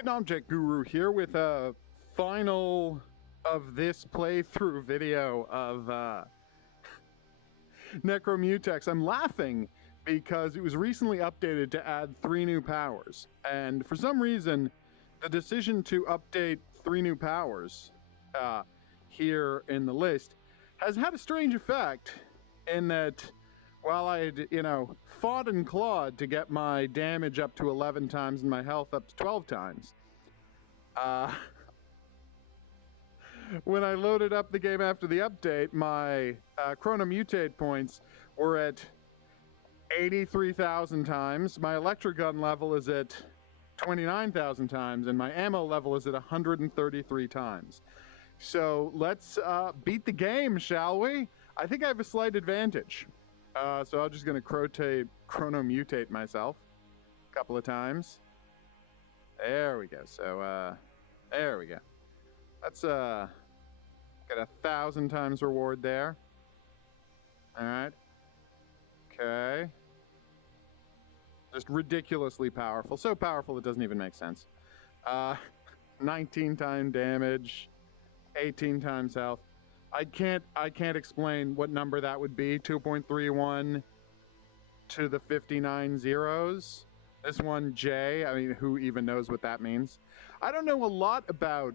Hidden Object Guru here with a final of this playthrough video of Necro Mutex. I'm laughing because it was recently updated to add 3 new powers, and for some reason the decision to update 3 new powers here in the list has had a strange effect in that while I had, fought and clawed to get my damage up to 11 times and my health up to 12 times, when I loaded up the game after the update, my Chrono Mutate points were at 83,000 times, my Electric Gun level is at 29,000 times, and my ammo level is at 133 times. So let's beat the game, shall we? I think I have a slight advantage. So I'm just going to Chrono Mutate myself a couple of times. There we go. So, there we go. Let's get 1,000 times reward there. All right. Okay. Just ridiculously powerful. So powerful it doesn't even make sense. 19 time damage, 18 times health. I can't explain what number that would be. 2.31 to the 59 zeros. This one, J, I mean, who even knows what that means? I don't know a lot about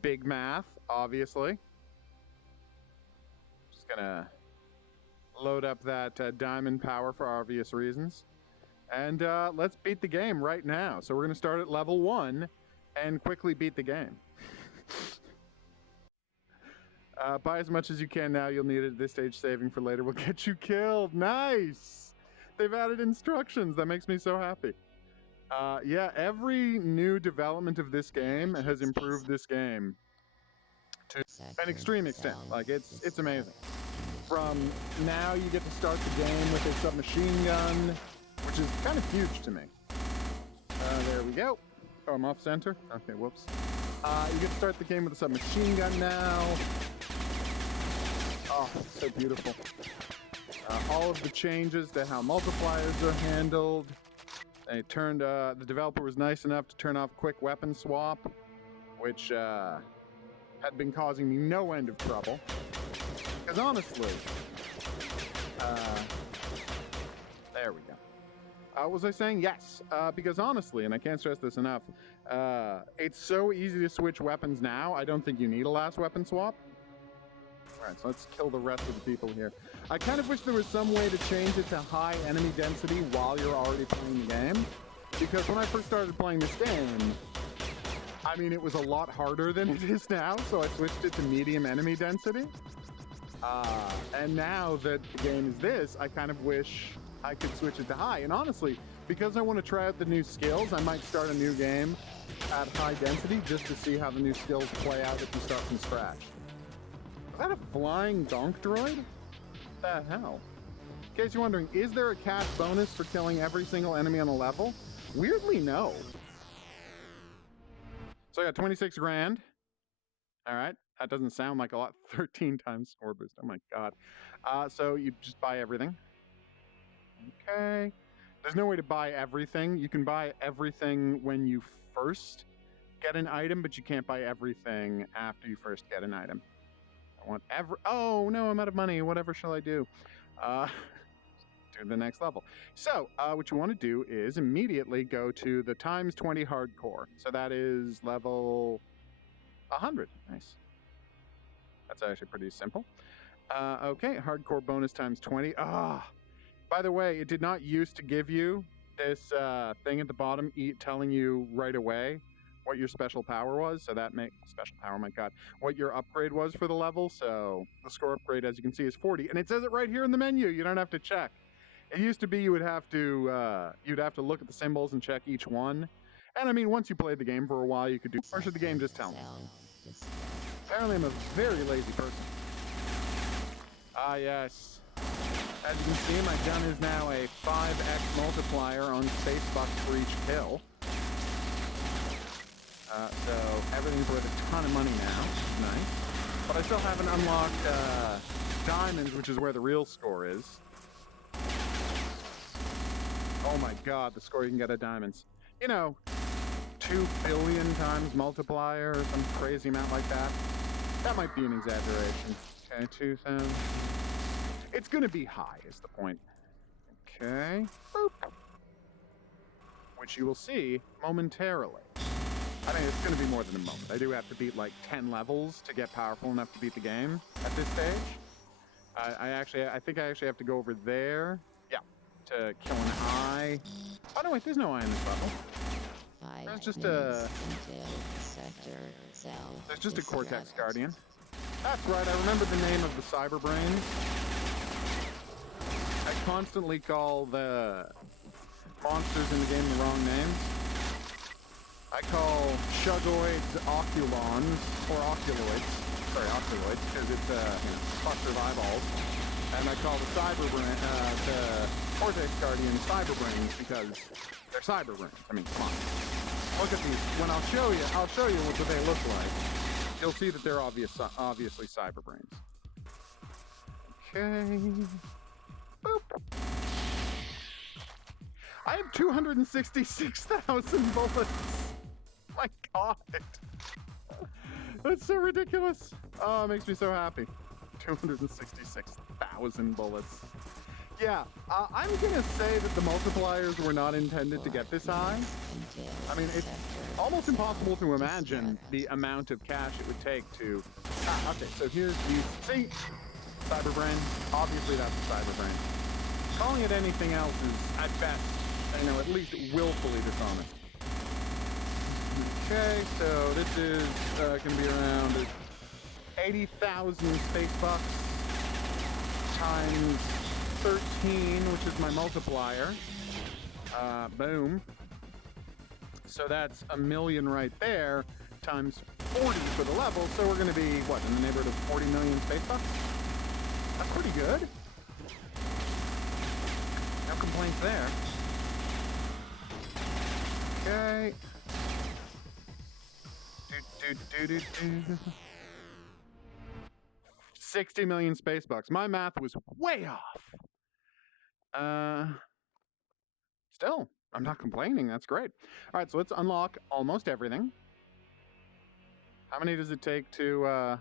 big math, obviously. Just gonna load up that diamond power for obvious reasons. And let's beat the game right now. So we're gonna start at level 1 and quickly beat the game. Buy as much as you can now. You'll need it at this stage. Saving for later will get you killed. Nice! They've added instructions. That makes me so happy. Yeah, every new development of this game has improved this game to an extreme extent. Like, it's amazing. From now, you get to start the game with a submachine gun, which is kind of huge to me. There we go. Oh, I'm off center? Okay, whoops. You get to start the game with a submachine gun now. Oh, so beautiful. All of the changes to how multipliers are handled. They turned, the developer was nice enough to turn off quick weapon swap, which had been causing me no end of trouble. Because honestly, there we go. What was I saying? Yes, because honestly, and I can't stress this enough, it's so easy to switch weapons now, I don't think you need a last weapon swap. Alright, so let's kill the rest of the people here. I kind of wish there was some way to change it to high enemy density while you're already playing the game. Because when I first started playing this game, I mean, it was a lot harder than it is now, so I switched it to medium enemy density. And now that the game is this, I kind of wish I could switch it to high. And honestly, because I want to try out the new skills, I might start a new game at high density just to see how the new skills play out if you start from scratch. Is that a flying donk droid? What the hell? In case you're wondering, is there a cash bonus for killing every single enemy on a level? Weirdly, no. So I got 26 grand. All right, that doesn't sound like a lot. 13 times score boost. Oh my god. So you just buy everything. Okay. There's no way to buy everything. You can buy everything when you first get an item, but you can't buy everything after you first get an item. Oh no, I'm out of money. Whatever shall I do? Do the next level. So what you want to do is immediately go to the times 20 hardcore. So that is level 100. Nice. That's actually pretty simple. Okay, hardcore bonus times 20. By the way, it did not used to give you this thing at the bottom telling you right away what your special power was, so that special power, my god, what your upgrade was for the level. So the score upgrade, as you can see, is 40, and it says it right here in the menu. You don't have to check. It used to be you would have to look at the symbols and check each one. And I mean, once you played the game for a while, you could do. Or should the game just tell me? Apparently, I'm a very lazy person. Yes. As you can see, my gun is now a 5x multiplier on space bucks for each kill. So everything's worth a ton of money now. Nice. But I still haven't unlocked diamonds, which is where the real score is. Oh my god, the score you can get at diamonds. You know, 2 billion times multiplier or some crazy amount like that. That might be an exaggeration. Okay, 2,000. It's gonna be high is the point. Okay. Boop. Which you will see momentarily. I think it's gonna be more than a moment. I do have to beat like 10 levels to get powerful enough to beat the game at this stage. I think I actually have to go over there. Yeah. To kill an eye. Oh no, wait, there's no eye in this level. There's just a... There's just a Cortex Guardian. That's right, I remember the name of the cyber brain. I constantly call the monsters in the game the wrong names. I call Shugoids Oculons, or Oculoids. Sorry, Oculoids, because it's, cluster of eyeballs. And I call the cyber brain, the Cortex Guardian cyber brains because they're cyber brains. I mean, come on. Look at these. When I'll show you what they look like. You'll see that they're obviously cyber brains. Okay. Boop. I have 266,000 bullets. My God. That's so ridiculous. Oh, it makes me so happy. 266,000 bullets. Yeah, I'm gonna say that the multipliers were not intended to get this high. I mean, it's almost impossible to imagine the amount of cash it would take to... okay, so here's the... See? Cyber brain. Obviously that's a cyber brain. Calling it anything else is, at best, at least willfully dishonest. Okay, so this is gonna be around 80,000 space bucks times 13, which is my multiplier. Boom. So that's 1 million right there, times 40 for the level. So we're going to be, what, in the neighborhood of 40 million space bucks? That's pretty good. No complaints there. Okay. 60 million space bucks. My math was way off. Still, I'm not complaining. That's great. All right, so let's unlock almost everything. How many does it take to...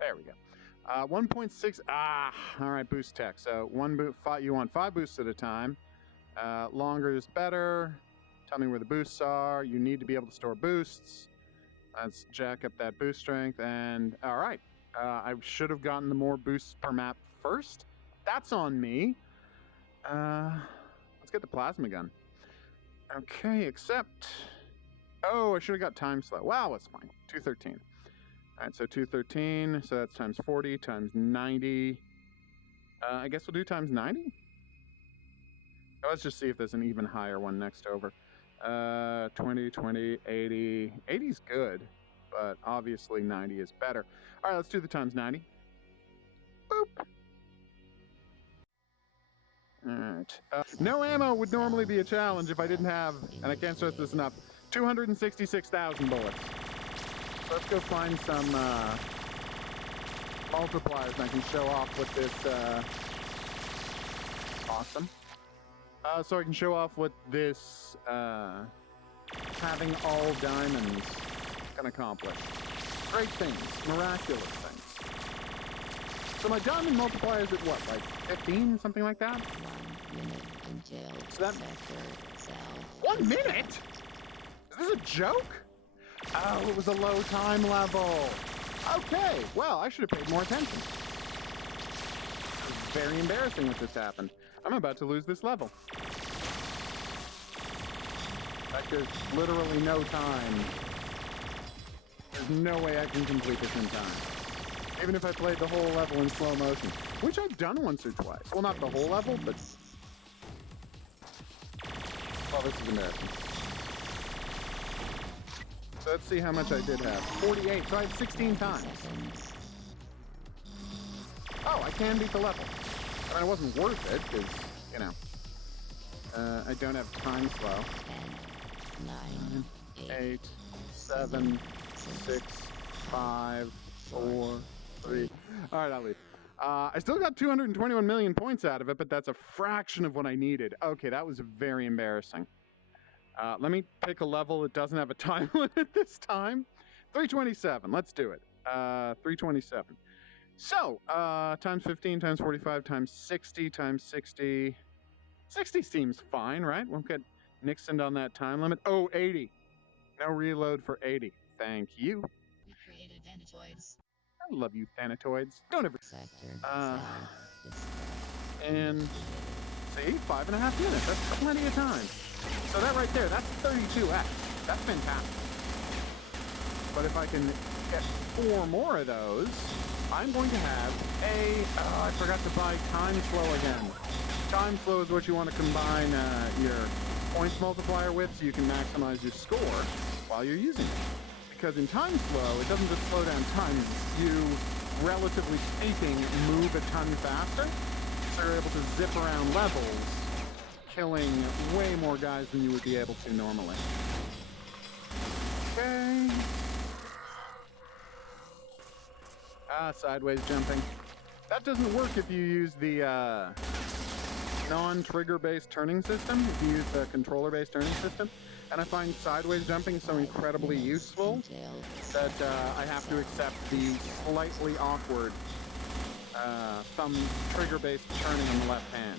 There we go. 1.6... all right, boost tech. So you want 5 boosts at a time. Longer is better. Tell me where the boosts are. You need to be able to store boosts. Let's jack up that boost strength. And, all right. I should have gotten the more boosts per map first. That's on me. Let's get the plasma gun. Okay, except... Oh, I should have got time slow. Wow, that's fine. 213. All right, so 213. So that's times 40 times 90. I guess we'll do times 90? Let's just see if there's an even higher one next over. 20, 20, 80. 80's good, but obviously 90 is better. All right, let's do the times 90. Boop. All right. No ammo would normally be a challenge if I didn't have, and I can't stress this enough, 266,000 bullets. So let's go find some multipliers and I can show off what this... Awesome. So I can show off what this having all diamonds can accomplish. Great things, miraculous things. So my diamond multiplier is at what, like 15, something like that? 1 minute until So that... sector itself. 1 minute? Is this a joke? Oh, it was a low time level. Okay, well, I should have paid more attention. It was very embarrassing when this happened. I'm about to lose this level. Like, there's literally no time. There's no way I can complete this in time. Even if I played the whole level in slow motion. Which I've done once or twice. Well, not the whole level, but... Oh, this is embarrassing. So let's see how much I did have. 48, so I have 16 times. Oh, I can beat the level. I mean, it wasn't worth it, because, you know, I don't have time slow. 10, 9, 8, 7, 6, 5, 4, 3. All right, I'll leave. I still got 221 million points out of it, but that's a fraction of what I needed. Okay, that was very embarrassing. Let me pick a level that doesn't have a time limit this time. 327. Let's do it. 327. So, times 15, times 45, times 60, times 60. 60 seems fine, right? We'll get Nixon on that time limit. Oh, 80. No reload for 80. Thank you. We created Thanatoids. I love you, Thanatoids. Don't ever. Sector. And see, 5.5 minutes. That's plenty of time. So that right there, that's 32x. That's fantastic. But if I can get 4 more of those, I'm going to have a... Oh, I forgot to buy Time Slow again. Time Slow is what you want to combine your points multiplier with so you can maximize your score while you're using it. Because in Time Slow, it doesn't just slow down time. You, relatively speaking, move a ton faster. So you're able to zip around levels, killing way more guys than you would be able to normally. Okay. Sideways jumping. That doesn't work if you use the non-trigger-based turning system, if you use the controller-based turning system. And I find sideways jumping so incredibly useful that I have to accept the slightly awkward thumb trigger-based turning on the left hand.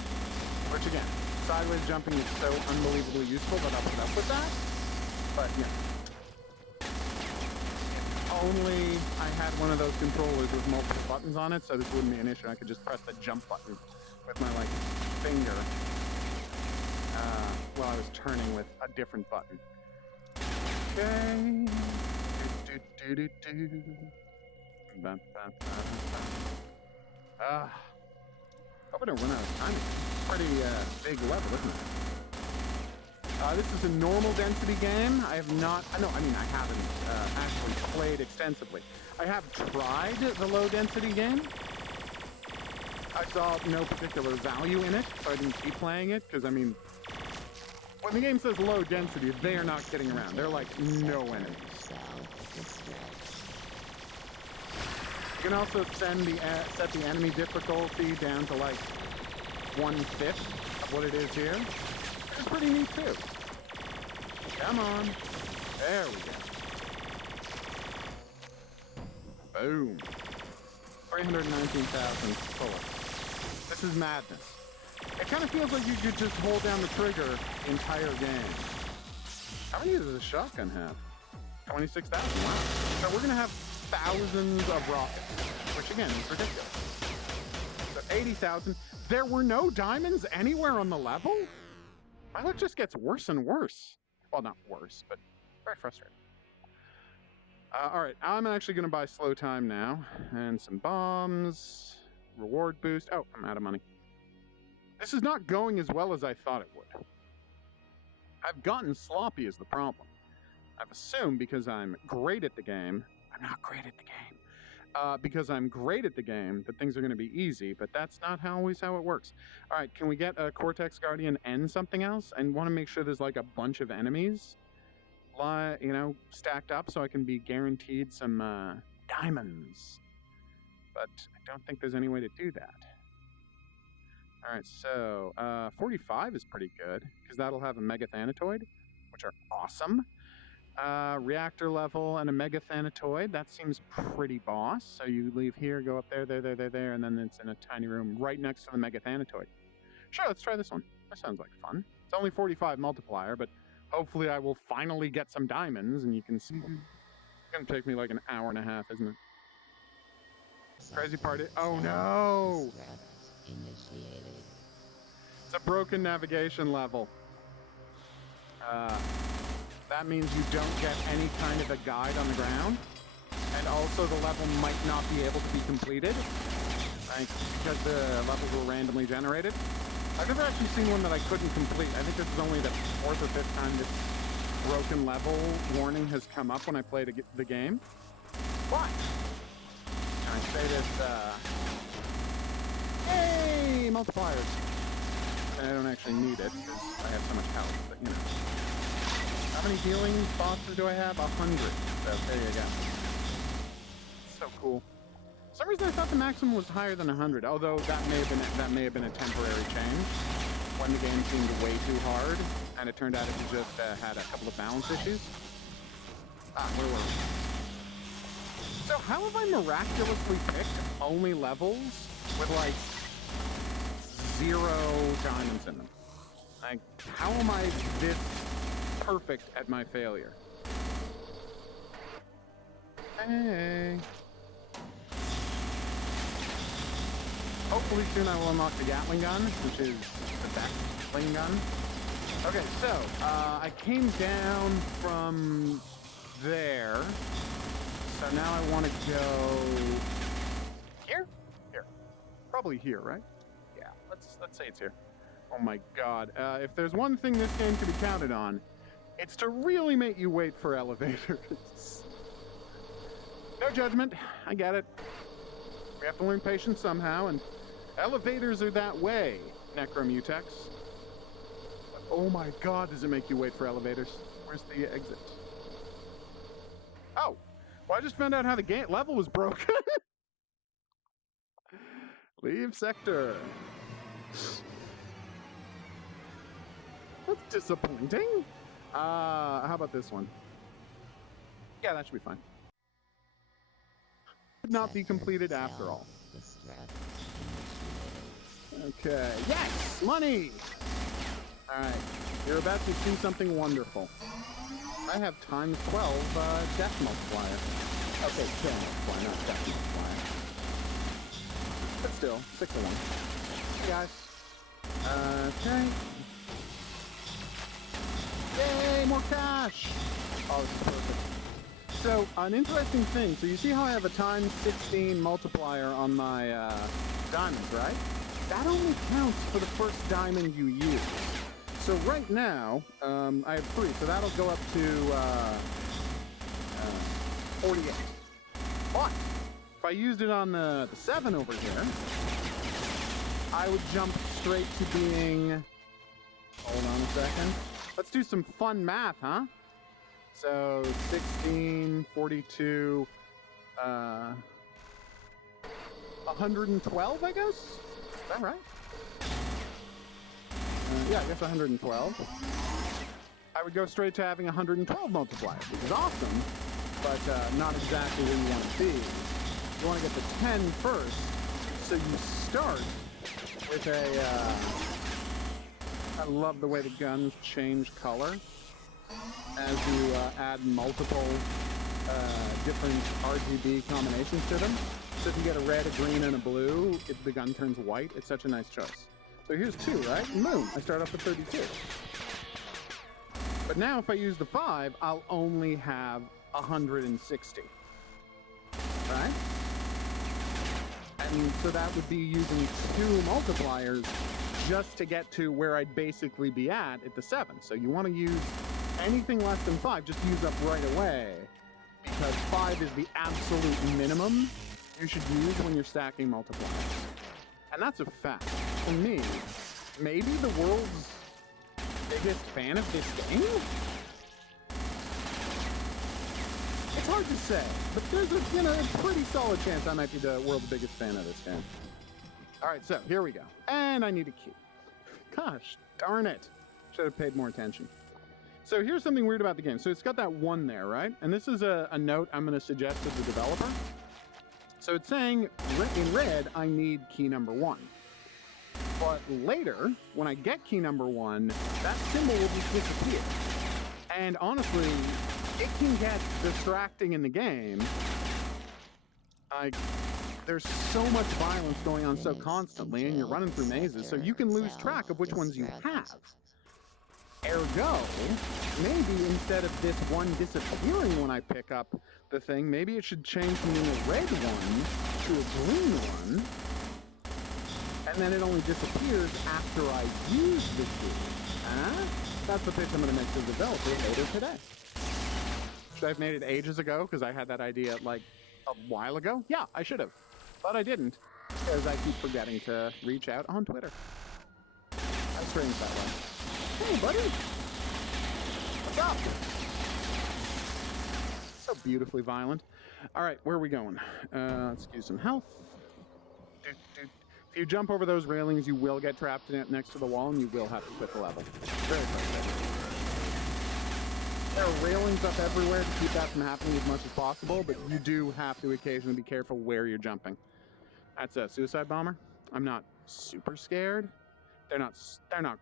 Which again, sideways jumping is so unbelievably useful that I'll put up with that. But yeah. If only I had one of those controllers with multiple buttons on it, so this wouldn't be an issue. I could just press the jump button with my finger while I was turning with a different button. Okay. Hope I don't run out of time. Pretty big level, isn't it? This is a normal density game. I have not... No, I mean, I haven't actually played extensively. I have tried the low density game. I saw no particular value in it, so I didn't keep playing it, because, I mean, when the game says low density, they are not kidding around. They're like, no enemies. You can also set the enemy difficulty down to, 1/5 of what it is here. It's pretty neat, too. Come on. There we go. Boom. 319,000 pull-ups. This is madness. It kind of feels like you could just hold down the trigger the entire game. How many does a shotgun have? 26,000, wow. So we're going to have thousands of rockets, which again is ridiculous. So 80,000. There were no diamonds anywhere on the level? My luck just gets worse and worse. Well, not worse, but very frustrating. All right, I'm actually going to buy slow time now. And some bombs. Reward boost. Oh, I'm out of money. This is not going as well as I thought it would. I've gotten sloppy is the problem. I've assumed because I'm great at the game. I'm not great at the game. Because I'm great at the game, that things are going to be easy, but that's not always how it works. All right, can we get a Cortex Guardian and something else? I want to make sure there's a bunch of enemies, stacked up so I can be guaranteed some diamonds. But I don't think there's any way to do that. All right, so 45 is pretty good, because that'll have a Mega Thanatoid, which are awesome. Reactor level and a Mega Thanatoid, that seems pretty boss. So you leave here, go up there, and then it's in a tiny room right next to the Mega Thanatoid. Sure, let's try this one. That sounds like fun. It's only 45 multiplier, but hopefully I will finally get some diamonds, and you can see. It's going to take me like an hour and a half, isn't it? Crazy part is... Oh, no! It's a broken navigation level. That means you don't get any kind of a guide on the ground. And also the level might not be able to be completed. Because the levels were randomly generated. I've never actually seen one that I couldn't complete. I think this is only the 4th or 5th time this broken level warning has come up when I played the game. But can I say this? Hey, multipliers. And I don't actually need it because I have so much health, but you know. How many healing bosses do I have? 100. So there you go. So cool. some reason I thought the maximum was higher than 100, although that may have been a temporary change when the game seemed way too hard, and it turned out it just had a couple of balance issues. Where were we? So how have I miraculously picked only levels with like 0 diamonds in them? Like, how am I this perfect at my failure? Hey. Hopefully soon I will unlock the Gatling gun, which is the best Gatling gun. Okay, so I came down from there. So now I want to go here? Here. Probably here, right? Yeah, let's say it's here. Oh my god. If there's one thing this game can be counted on, it's to really make you wait for elevators. No judgment. I get it. We have to learn patience somehow, and elevators are that way, Necro Mutex. But oh my god, does it make you wait for elevators? Where's the exit? Oh, well, I just found out how the level was broken. Leave sector. That's disappointing. How about this one? Yeah, that should be fine. Could not be completed after all. Okay. Yes! Money! Alright. You're about to see something wonderful. I have times 12 death multiplier. Okay, kill multiplier, not death multiplier. But still, 6 to 1. Hey guys. Okay. Yay, more cash! Oh, this is perfect. So, an interesting thing. So you see how I have a times 16 multiplier on my diamonds, right? That only counts for the first diamond you use. So right now, I have 3, so that'll go up to 48. But if I used it on the 7 over here, I would jump straight to being... Hold on a second. Let's do some fun math, huh? So 16, 42, 112, I guess? Is that right? Yeah, I guess 112. I would go straight to having 112 multipliers, which is awesome, but not exactly where you want to be. You want to get the 10 first, so you start with a... I love the way the guns change color as you add multiple different RGB combinations to them. So if you get a red, a green, and a blue, the gun turns white. It's such a nice choice. So here's 2, right? And boom, I start off with 32. But now if I use the 5, I'll only have 160. Right? And so that would be using 2 multipliers just to get to where I'd basically be at the 7. So you want to use anything less than 5, just use up right away, because 5 is the absolute minimum you should use when you're stacking multipliers. And that's a fact. For me, maybe the world's biggest fan of this game? It's hard to say, but there's a pretty solid chance I might be the world's biggest fan of this game. Alright, so here we go. And I need a key. Gosh, darn it. Should have paid more attention. So here's something weird about the game. So it's got that 1 there, right? And this is a note I'm going to suggest to the developer. So it's saying, in red, I need key number 1. But later, when I get key number 1, that symbol will just disappear. And honestly, it can get distracting in the game. There's so much violence going on so constantly, and you're running through mazes, so you can lose track of which ones you have. Ergo, maybe instead of this 1 disappearing when I pick up the thing, maybe it should change from being a red 1 to a green 1, and then it only disappears after I use the key. That's the pitch I'm going to make to the developer later today. Should I have made it ages ago, because I had that idea, like, a while ago? Yeah, I should have. But I didn't, because I keep forgetting to reach out on Twitter. That's strange that way. Hey, buddy! What's up? So beautifully violent. All right, where are we going? Let's do some health. If you jump over those railings, you will get trapped in it next to the wall, and you will have to quit the level. Very frustrating. There are railings up everywhere to keep that from happening as much as possible, but you do have to occasionally be careful where you're jumping. That's a suicide bomber. I'm not super scared. They're not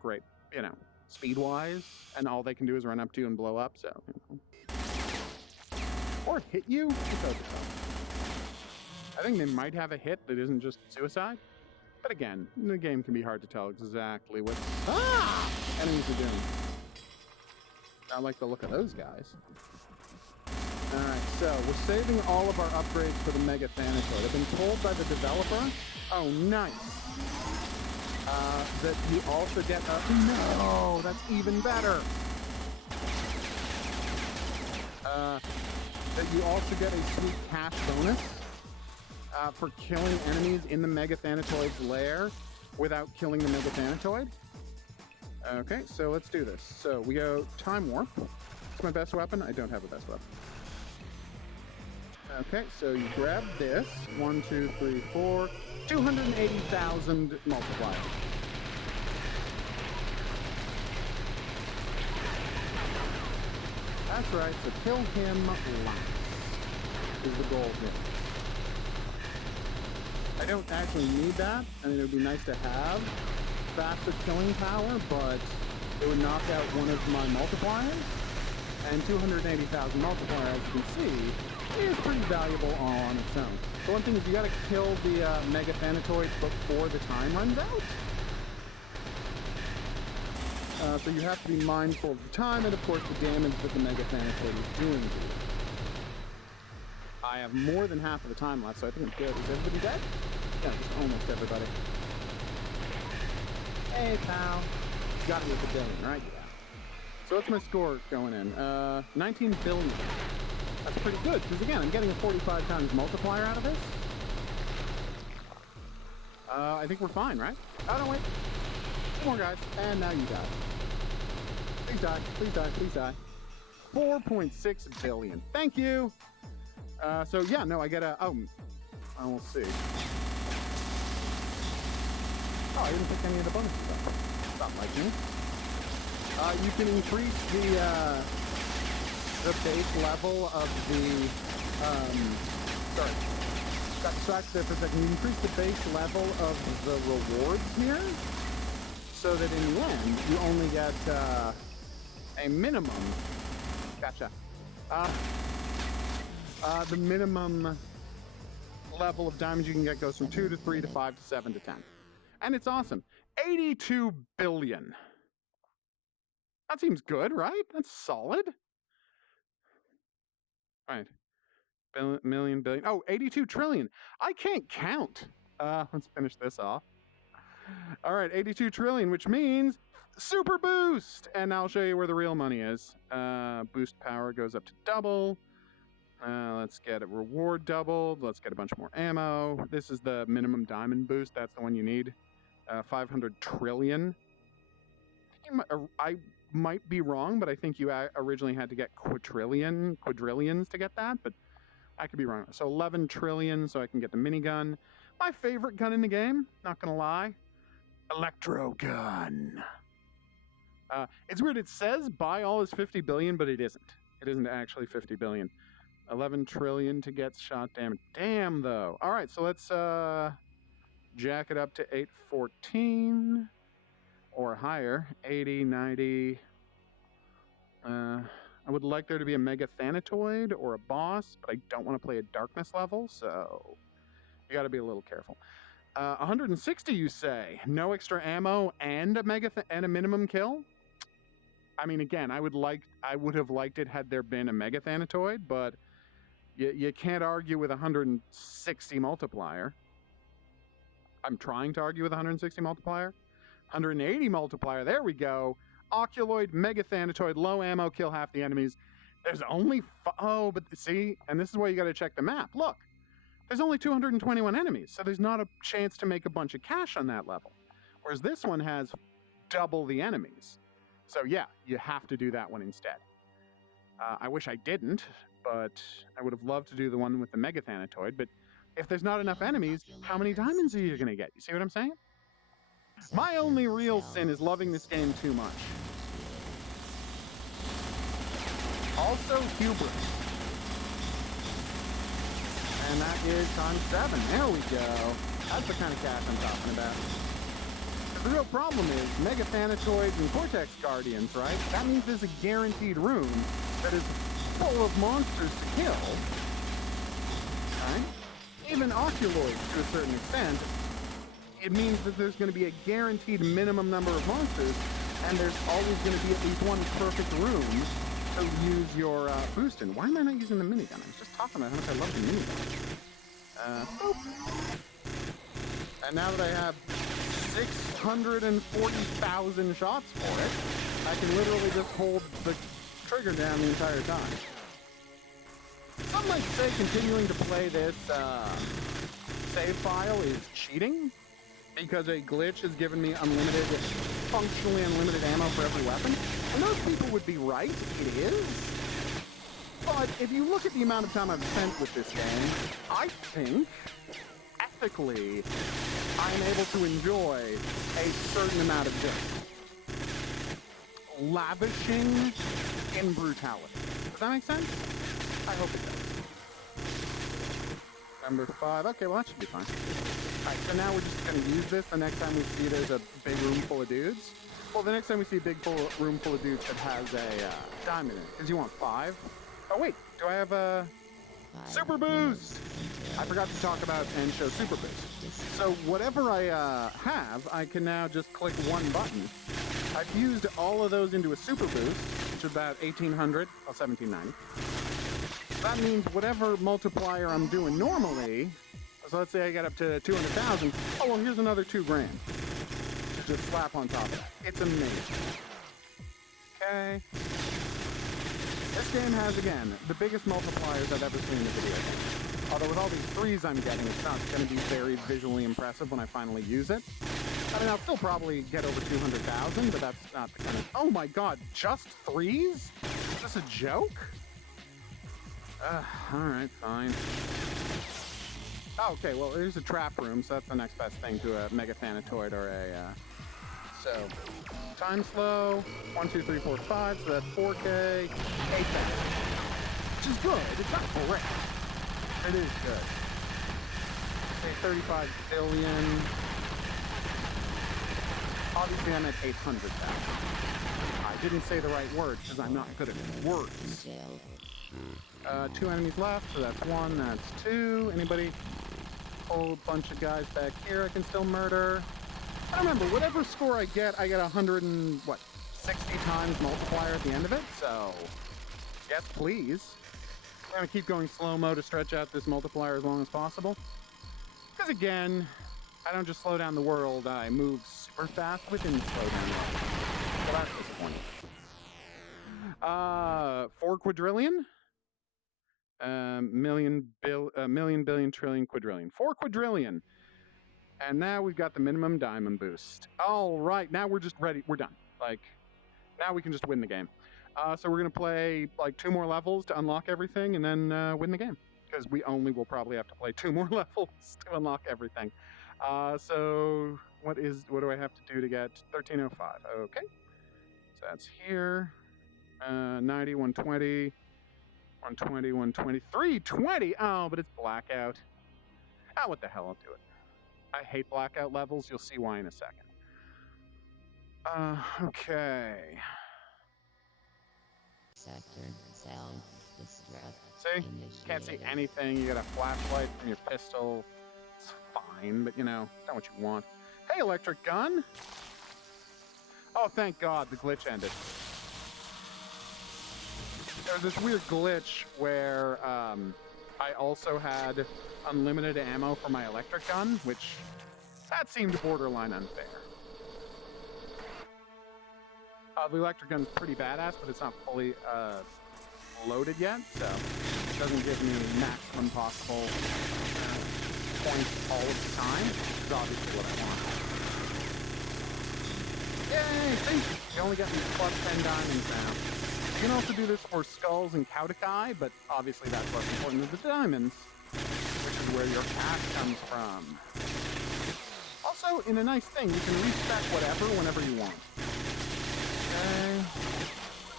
great, you know, speed-wise, and all they can do is run up to you and blow up, so... Or hit you? I think they might have a hit that isn't just suicide. But again, the game can be hard to tell exactly what enemies are doing. I like the look of those guys. Alright, so we're saving all of our upgrades for the Mega Thanatoid. I've been told by the developer, oh nice, that you also get a... No, that's even better! That you also get a sweet cash bonus for killing enemies in the Mega Thanatoid's lair without killing the Mega Thanatoid. Okay, so let's do this. So we go Time Warp. It's my best weapon. I don't have a best weapon. Okay, so you grab this. 1, 2, 3, 4. 280,000 multiplier. That's right, so kill him last is the goal here. I don't actually need that. I mean, it would be nice to have faster killing power, but it would knock out one of my multipliers. And 280,000 multiplier, as you can see, is pretty valuable on its own. The one thing is you gotta kill the Mega Thanatoid before the time runs out. So you have to be mindful of the time and, of course, the damage that the Mega Thanatoid is doing to you. I have more than half of the time left, so I think I'm good. Is everybody dead? Yeah, just almost everybody. Hey, pal. Got me with a billion, right? Yeah. So what's my score going in? 19 billion. That's pretty good, because again, I'm getting a 45 times multiplier out of this. I think we're fine, right? Oh, no, wait. Two more guys, and now you die. Please die, please die, please die. 4.6 billion. Thank you! So yeah, no, I get a, we'll see. Oh, I didn't pick any of the bonuses up. Stop liking. You can increase the base level of the, sorry. Got distracted there for a second. You increase the base level of the rewards here, so that in the end, you only get, a minimum. Gotcha. The minimum level of damage you can get goes from 2 to 3 to 5 to 7 to 10. And it's awesome. 82 billion. That seems good, right? That's solid. Right. Million, billion. Oh, 82 trillion. I can't count. Let's finish this off. All right, 82 trillion, which means super boost. And I'll show you where the real money is. Boost power goes up to double. Let's get a reward doubled. Let's get a bunch more ammo. This is the minimum diamond boost. That's the one you need. 500 trillion. I might be wrong, but I think you originally had to get quadrillions to get that, but I could be wrong. So 11 trillion, so I can get the minigun. My favorite gun in the game, not gonna lie. Electro gun. It's weird, it says buy all is 50 billion, but it isn't. It isn't actually 50 billion. 11 trillion to get shot damage. Damn, though. All right, so let's jack it up to 814 or higher. 80, 90. I would like there to be a Mega Thanatoid or a boss, but I don't want to play a darkness level, so you got to be a little careful. 160, you say? No extra ammo and a minimum kill? I mean, again, I would have liked it had there been a Mega Thanatoid, but you can't argue with 160 multiplier. I'm trying to argue with 160 multiplier. 180 multiplier, there we go. Oculoid, Mega Thanatoid, low ammo, kill half the enemies. There's only, oh, but see, and this is why you got to check the map. Look, there's only 221 enemies, so there's not a chance to make a bunch of cash on that level. Whereas this one has double the enemies. So yeah, you have to do that one instead. I wish I didn't, but I would have loved to do the one with the Mega Thanatoid, but if there's not enough enemies, how many diamonds are you going to get? You see what I'm saying? My only real sin is loving this game too much. Also, HOGuru. And that is times 7. There we go. That's the kind of cash I'm talking about. The real problem is Mega Thanatoids and Cortex Guardians, right? That means there's a guaranteed room that is full of monsters to kill. Right? Even Oculoids to a certain extent. It means that there's going to be a guaranteed minimum number of monsters, and there's always going to be at least one perfect room to use your boost in. Why am I not using the minigun? I was just talking about how much I love the minigun. And now that I have 640,000 shots for it, I can literally just hold the trigger down the entire time. Some might say continuing to play this save file is cheating, because a glitch has given me unlimited, functionally unlimited ammo for every weapon. And those people would be right, it is. But if you look at the amount of time I've spent with this game, I think, ethically, I am able to enjoy a certain amount of this. Lavishing in brutality. Does that make sense? I hope it does. Number 5. Okay, well, that should be fine. Alright, so now we're just going to use this the next time we see there's a big room full of dudes. Well, the next time we see a big room full of dudes that has a diamond in it. Because you want 5. Oh, wait. Do I have a super boost? I forgot to talk about and show super boost. So whatever I have, I can now just click one button. I've used all of those into a super boost, which is about 1,800, well, 1,790. That means whatever multiplier I'm doing normally, so let's say I get up to 200,000, oh, well, here's another 2 grand. Just slap on top of that. It's amazing. Okay. This game has, again, the biggest multipliers I've ever seen in a video game. Although with all these 3s I'm getting, it's not going to be very visually impressive when I finally use it. I mean, I'll still probably get over 200,000, but that's not the kind of... Oh my god, just 3s? Is this a joke? Alright, fine. Oh, okay, well, there's a trap room, so that's the next best thing to a Mega Thanatoid or a, So, time slow, 1, 2, 3, 4, 5, so that's 4K, 8K. Which is good, it's not great. It is good. Okay, 35 billion. Obviously, I'm at 800,000. I didn't say the right word, because I'm not good at words. 2 enemies left, so that's 1, that's 2. Anybody? Whole bunch of guys back here I can still murder. I don't remember, whatever score I get 60 times multiplier at the end of it, so yes, please. I'm gonna keep going slow-mo to stretch out this multiplier as long as possible. Because again, I don't just slow down the world, I move super fast within the slowdown world. So that's disappointing. 4 quadrillion? Million, billion, trillion, quadrillion. 4 quadrillion. And now we've got the minimum diamond boost. All right, now we're just ready. We're done. Like, now we can just win the game. So we're going to play, like, 2 more levels to unlock everything and then win the game. Because we only will probably have to play 2 more levels to unlock everything. So what do I have to do to get 1305? Okay. So that's here. 90, 120. 120, 120, 320! Oh, but it's blackout. Ah, what the hell, I'll do it. I hate blackout levels, you'll see why in a second. Okay. Sector, sound, See? Can't see anything, you got a flashlight from your pistol. It's fine, but you know, not what you want. Hey, electric gun! Oh, thank God, the glitch ended. There's this weird glitch where I also had unlimited ammo for my electric gun, which that seemed borderline unfair. The electric gun's pretty badass, but it's not fully loaded yet, so it doesn't give me maximum possible points all of the time, which is obviously what I want. Yay! See? You only got me plus 10 diamonds now. You can also do this for skulls and Kautokai, but obviously that's less important than the diamonds, which is where your cash comes from. Also, in a nice thing, you can respec whatever whenever you want. Okay.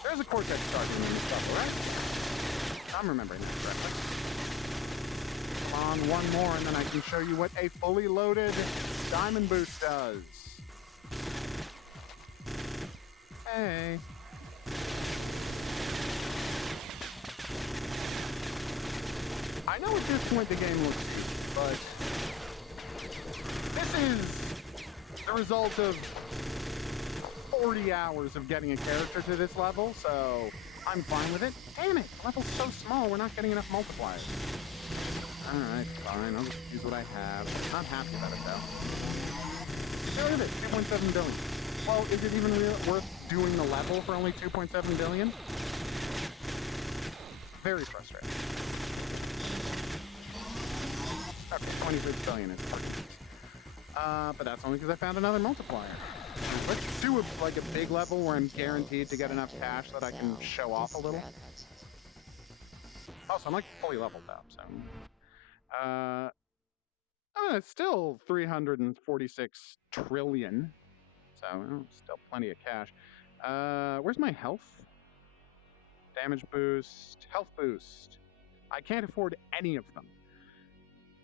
There's a Cortex Guardian in this level, right? I'm remembering that correctly. Come on, one more, and then I can show you what a fully loaded diamond boost does. Hey. I know at this point the game looks cheap, but this is the result of 40 hours of getting a character to this level, so I'm fine with it. Damn it, the level's so small, we're not getting enough multipliers. Alright, fine, I'll just use what I have. Not happy about it, though. Look at it, 2.7 billion. Well, is it even worth doing the level for only 2.7 billion? Very frustrating. Okay, 26 billion is perfect. But that's only because I found another multiplier. Let's do a big level where I'm guaranteed to get enough cash that I can show off a little. Also, I'm like fully leveled up, so. It's still 346 trillion. So, still plenty of cash. Where's my health? Damage boost, health boost. I can't afford any of them.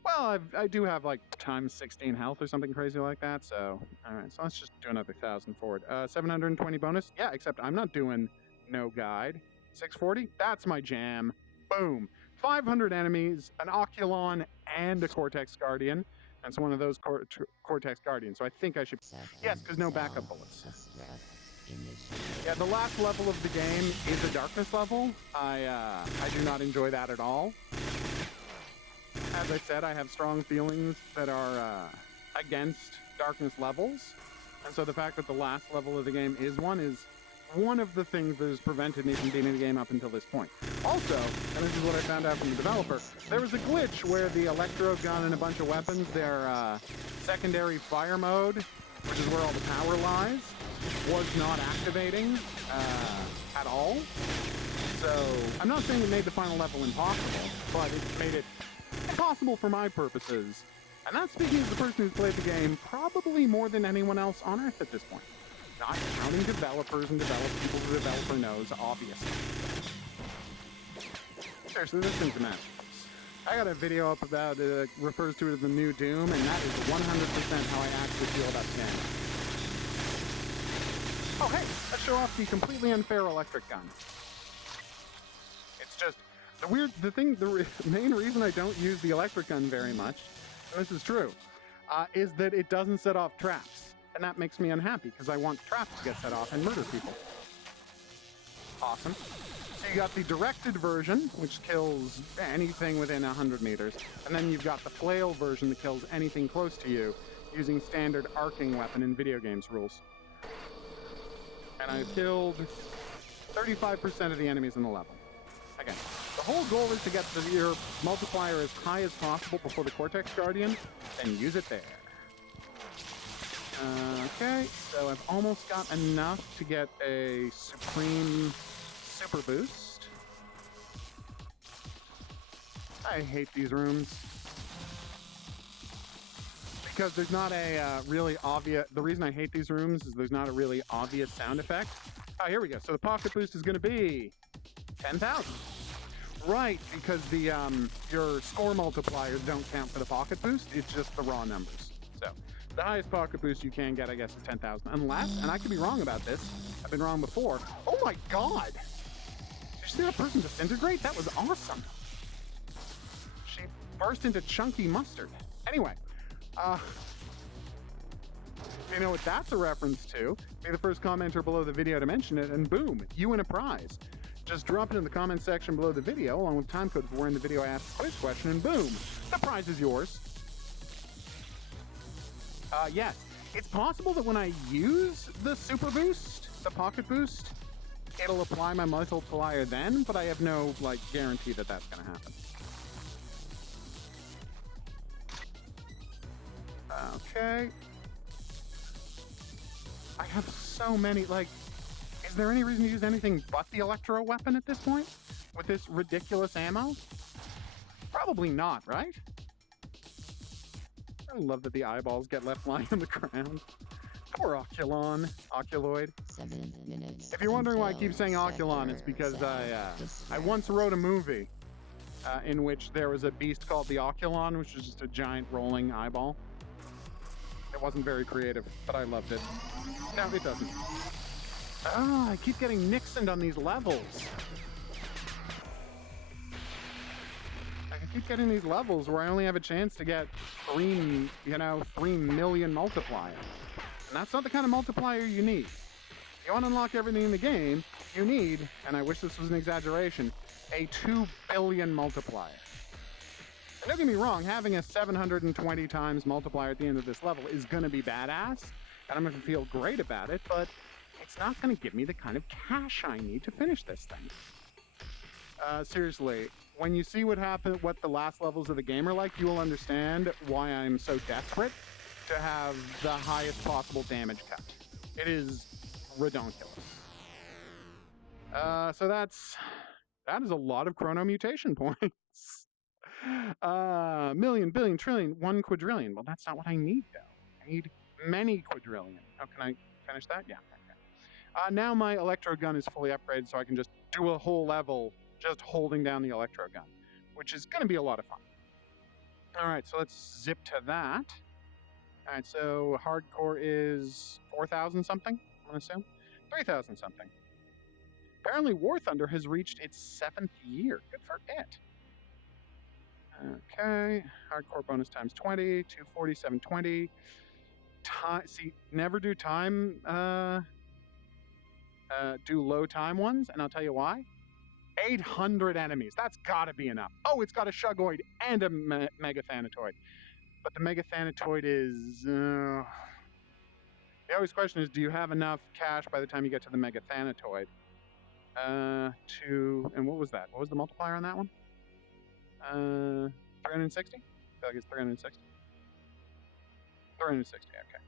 Well, I do have like times 16 health or something crazy like that, so alright, so let's just do another 1,000 forward. 720 bonus? Yeah, except I'm not doing no guide. 640? That's my jam. Boom. 500 enemies, an Oculon, and a Cortex Guardian. That's one of those Cortex Guardians, so I think I should... Yes, because no backup bullets. Yeah, the last level of the game is a darkness level. I do not enjoy that at all. As I said, I have strong feelings that are against darkness levels. And so the fact that the last level of the game is one of the things that has prevented me from beating the game up until this point. Also, and this is what I found out from the developer, there was a glitch where the electro gun and a bunch of weapons, their secondary fire mode, which is where all the power lies, was not activating at all. So, I'm not saying it made the final level impossible, but it made it impossible for my purposes. And that's speaking as the person who's played the game probably more than anyone else on Earth at this point. Not counting developers and people the developer knows, obviously. Seriously, this thing's a masterpiece. I got a video up about it refers to it as the new Doom, and that is 100% how I actually feel about the game. Oh, hey, let's show off the completely unfair electric gun. It's just, the main reason I don't use the electric gun very much, and this is true, is that it doesn't set off traps. And that makes me unhappy, because I want traps to get set off and murder people. Awesome. So you got the directed version, which kills anything within 100 meters. And then you've got the flail version that kills anything close to you, using standard arcing weapon in video games rules. And I've killed 35% of the enemies in the level. Again, the whole goal is to get your multiplier as high as possible before the Cortex Guardian, and use it there. Okay, so I've almost got enough to get a Supreme Super Boost. I hate these rooms. Because there's not a really obvious... The reason I hate these rooms is there's not a really obvious sound effect. Oh, here we go. So the pocket boost is going to be 10,000. Right, because the your score multipliers don't count for the pocket boost. It's just the raw numbers. So... the highest pocket boost you can get, I guess, is 10,000. Unless, and I could be wrong about this, I've been wrong before. Oh my god! Did you see that person disintegrate? That was awesome. She burst into chunky mustard. Anyway, you know what that's a reference to? Be the first commenter below the video to mention it, and boom, you win a prize. Just drop it in the comment section below the video, along with time code for where in the video I asked a quiz question, and boom, the prize is yours. Yes, it's possible that when I use the Super Boost, the Pocket Boost, it'll apply my multiplier then, but I have no, guarantee that that's gonna happen. Okay. I have so many, is Is there any reason to use anything but the electro weapon at this point? With this ridiculous ammo? Probably not, right? I love that the eyeballs get left lying on the ground. Poor Oculoid. 7 minutes. If you're wondering why I keep saying Oculon, it's because I once wrote a movie in which there was a beast called the Oculon, which was just a giant rolling eyeball. It wasn't very creative, but I loved it. No, it doesn't. Ah, I keep getting Nixoned on these levels. I keep getting these levels where I only have a chance to get 3 million multiplier. And that's not the kind of multiplier you need. If you want to unlock everything in the game, you need, and I wish this was an exaggeration, a 2 billion multiplier. And don't get me wrong, having a 720 times multiplier at the end of this level is going to be badass, and I'm going to feel great about it, but it's not going to give me the kind of cash I need to finish this thing. Seriously, when you see what the last levels of the game are like, you will understand why I'm so desperate to have the highest possible damage cut. It is redonkulous. So that is a lot of chrono mutation points. Million, billion, trillion, 1 quadrillion. Well, that's not what I need, though. I need many quadrillion. Oh, can I finish that? Yeah. Okay. Now my electro gun is fully upgraded, so I can just do a whole level just holding down the electro gun, which is going to be a lot of fun. All right, so let's zip to that. All right, so hardcore is 4,000 something, I'm going to assume. 3,000 something. Apparently War Thunder has reached its 7th year. Good for it. Okay, hardcore bonus times 20, 240, 720. See, never do time, do low time ones, and I'll tell you why. 800 enemies. That's got to be enough. Oh, it's got a Shugoid and a Mega Thanatoid. But the Mega Thanatoid is... the always question is, do you have enough cash by the time you get to the Mega Thanatoid? And what was that? What was the multiplier on that one? 360? I feel like it's 360. 360, okay.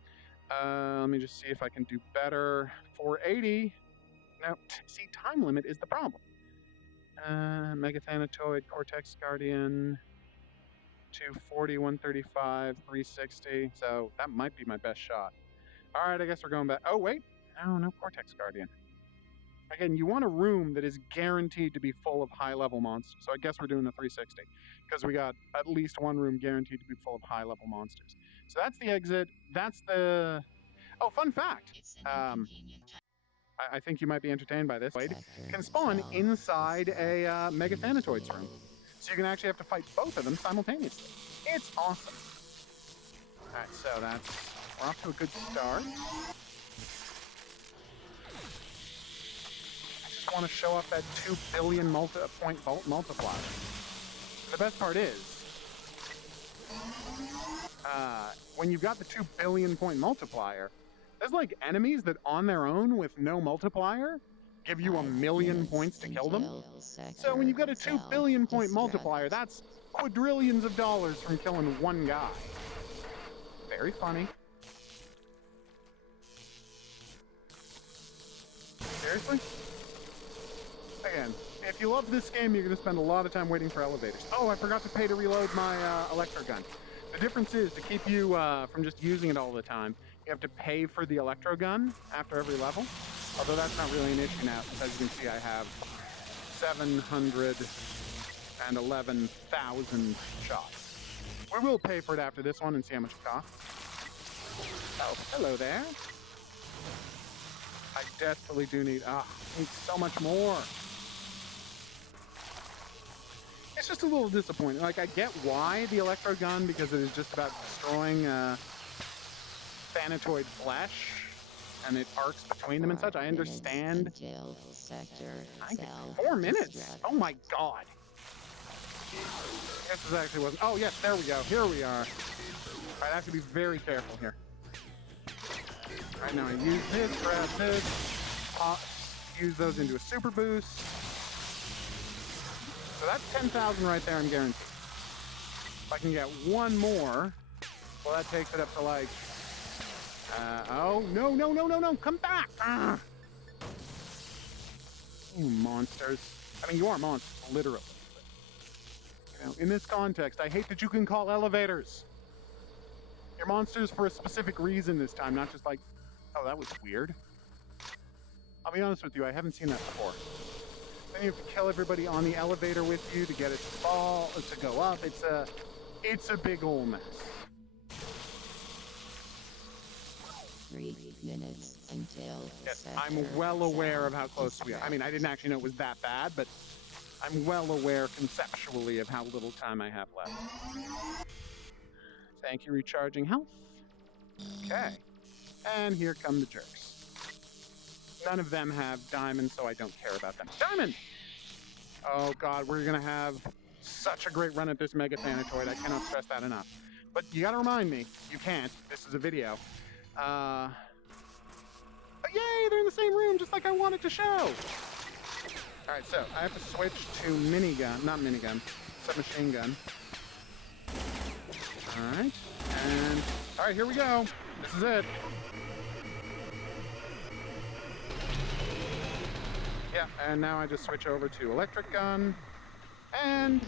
Let me just see if I can do better. 480. Now, see, time limit is the problem. Mega Thanatoid, Cortex Guardian, 240, 135, 360. So that might be my best shot. All right, I guess we're going back. Oh, wait. No Cortex Guardian. Again, you want a room that is guaranteed to be full of high-level monsters. So I guess we're doing the 360 because we got at least one room guaranteed to be full of high-level monsters. So that's the exit. That's the... Oh, fun fact. I think you might be entertained by this. Can spawn inside a Mega Thanatoid's room. So you can actually have to fight both of them simultaneously. It's awesome. All right, so we're off to a good start. I just want to show off that 2 billion point multiplier. The best part is, when you've got the 2 billion point multiplier, there's like enemies that on their own with no multiplier give you 1 million points to kill them. So when you've got a 2 billion point multiplier, that's quadrillions of dollars from killing one guy. Very funny. Seriously? Again, if you love this game, you're going to spend a lot of time waiting for elevators. Oh, I forgot to pay to reload my electro gun. The difference is, to keep you from just using it all the time, you have to pay for the electro gun after every level. Although that's not really an issue now, because as you can see, I have 711,000 shots. We will pay for it after this one and see how much it costs. Oh, hello there. I desperately do need so much more. It's just a little disappointing. Like, I get why the electro gun, because it is just about destroying Thanatoid flesh, and it arcs between them and such. I understand. 4 minutes? Oh my god. This actually wasn't. Oh yes, there we go. Here we are. Alright, I have to be very careful here. Alright, now I use this, grab this, use those into a super boost. So that's 10,000 right there, I'm guaranteed. If I can get one more, well, that takes it up to like... oh, no, come back! You monsters. I mean, you are monsters, literally. You know, in this context, I hate that you can call elevators. You're monsters for a specific reason this time, not just like, oh, that was weird. I'll be honest with you, I haven't seen that before. Then you have to kill everybody on the elevator with you to get it to fall, to go up. It's a big ol' mess. 3 minutes until. Yes, I'm well aware of how close we are. I mean, I didn't actually know it was that bad, but I'm well aware conceptually of how little time I have left. Thank you, recharging health. Okay. And here come the jerks. None of them have diamonds, so I don't care about them. Diamond! Oh god, we're gonna have such a great run at this Mega Thanatoid. I cannot stress that enough. But you gotta remind me, you can't. This is a video. Oh, yay, they're in the same room, just like I wanted to show. Alright, so I have to switch to minigun, not minigun, submachine gun. Alright, and alright, here we go. This is it. Yeah, and now I just switch over to electric gun, and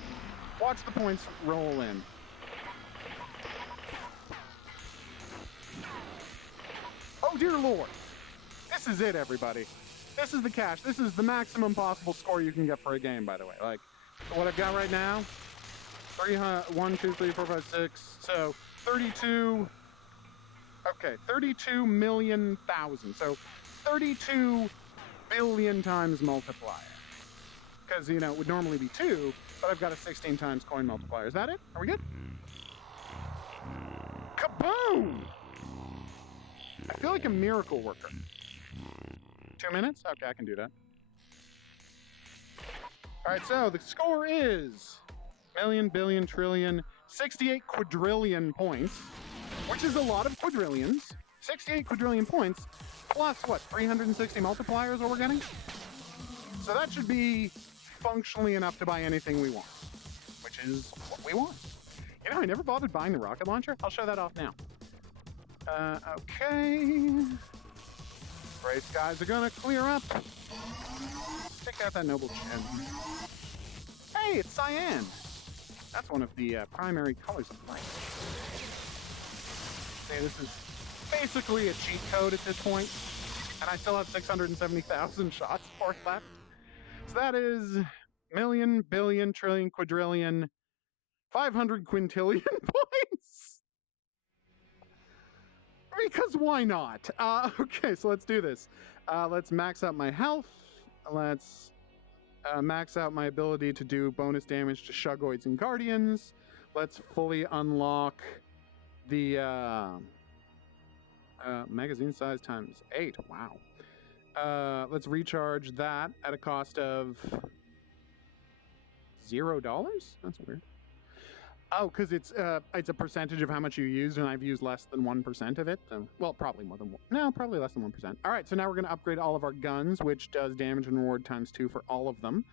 watch the points roll in. Oh dear lord! This is it, everybody. This is the cash. This is the maximum possible score you can get for a game, by the way. Like, what I've got right now, 1, 2, 3, 4, 5, 6, so 32, okay, 32 million thousand, so 32 billion times multiplier. Because, you know, it would normally be 2, but I've got a 16 times coin multiplier. Is that it? Are we good? Kaboom! I feel like a miracle worker. 2 minutes? Okay, I can do that. Alright, so the score is million, billion, trillion, 68 quadrillion points, which is a lot of quadrillions. 68 quadrillion points, plus what, 360 multipliers what we're getting? So that should be functionally enough to buy anything we want, which is what we want. You know, I never bothered buying the rocket launcher. I'll show that off now. Okay. Gray skies are gonna clear up. Check out that noble gem. Hey, it's cyan. That's one of the primary colors of light. Okay, this is basically a cheat code at this point, and I still have 670,000 shots for left. So that is million, billion, trillion, quadrillion, 500 quintillion points. Because why not? Okay, so let's do this. Let's max out my health. Let's max out my ability to do bonus damage to Shugoids and Guardians. Let's fully unlock the magazine size times 8. Wow. Let's recharge that at a cost of $0? That's weird. Oh, because it's a percentage of how much you used, and I've used less than 1% of it. So, well, probably more than one. No, probably less than 1%. All right, so now we're going to upgrade all of our guns, which does damage and reward times 2 for all of them.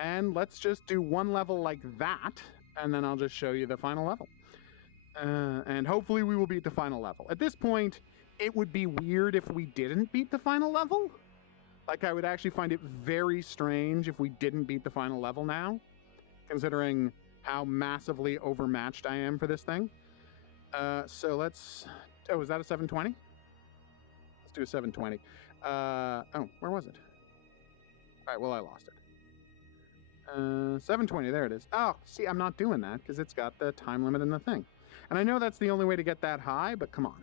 And let's just do one level like that, and then I'll just show you the final level. And hopefully we will beat the final level. At this point, it would be weird if we didn't beat the final level. Like, I would actually find it very strange if we didn't beat the final level now, considering how massively overmatched I am for this thing. So let's... Oh, is that a 720? Let's do a 720. Oh, where was it? All right, well, I lost it. 720, there it is. Oh, see, I'm not doing that because it's got the time limit in the thing. And I know that's the only way to get that high, but come on.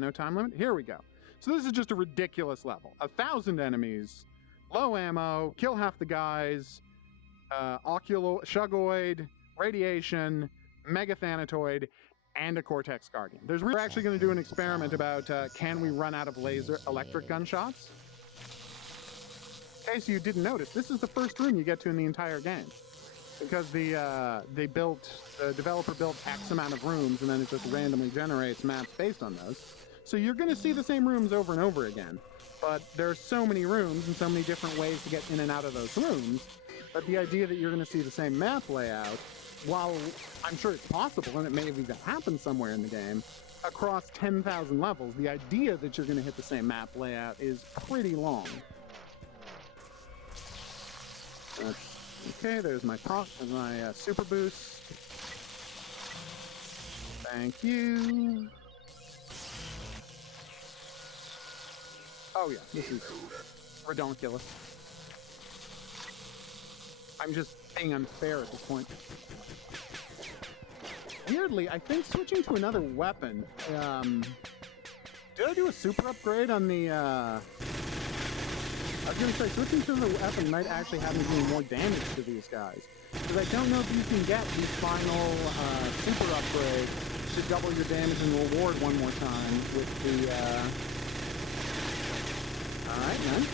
No time limit? Here we go. So this is just a ridiculous level. 1,000 enemies, low ammo, kill half the guys, Shugoid, radiation, Mega Thanatoid, and a Cortex Guardian. We're actually going to do an experiment about can we run out of electric gunshots? In case you didn't notice, this is the first room you get to in the entire game. Because the developer built X amount of rooms, and then it just randomly generates maps based on those. So you're going to see the same rooms over and over again. But there's so many rooms and so many different ways to get in and out of those rooms, but the idea that you're going to see the same map layout, while I'm sure it's possible, and it may have even happened somewhere in the game, across 10,000 levels, the idea that you're going to hit the same map layout is pretty long. Okay, there's my super boost. Thank you. Oh yeah, this is redonkulous. I'm just being unfair at this point. Weirdly, I think switching to another weapon, did I do a super upgrade on the, I was gonna say, switching to the weapon might actually have me doing more damage to these guys. Because I don't know if you can get the final, super upgrade to double your damage and reward one more time with the, alright, nice.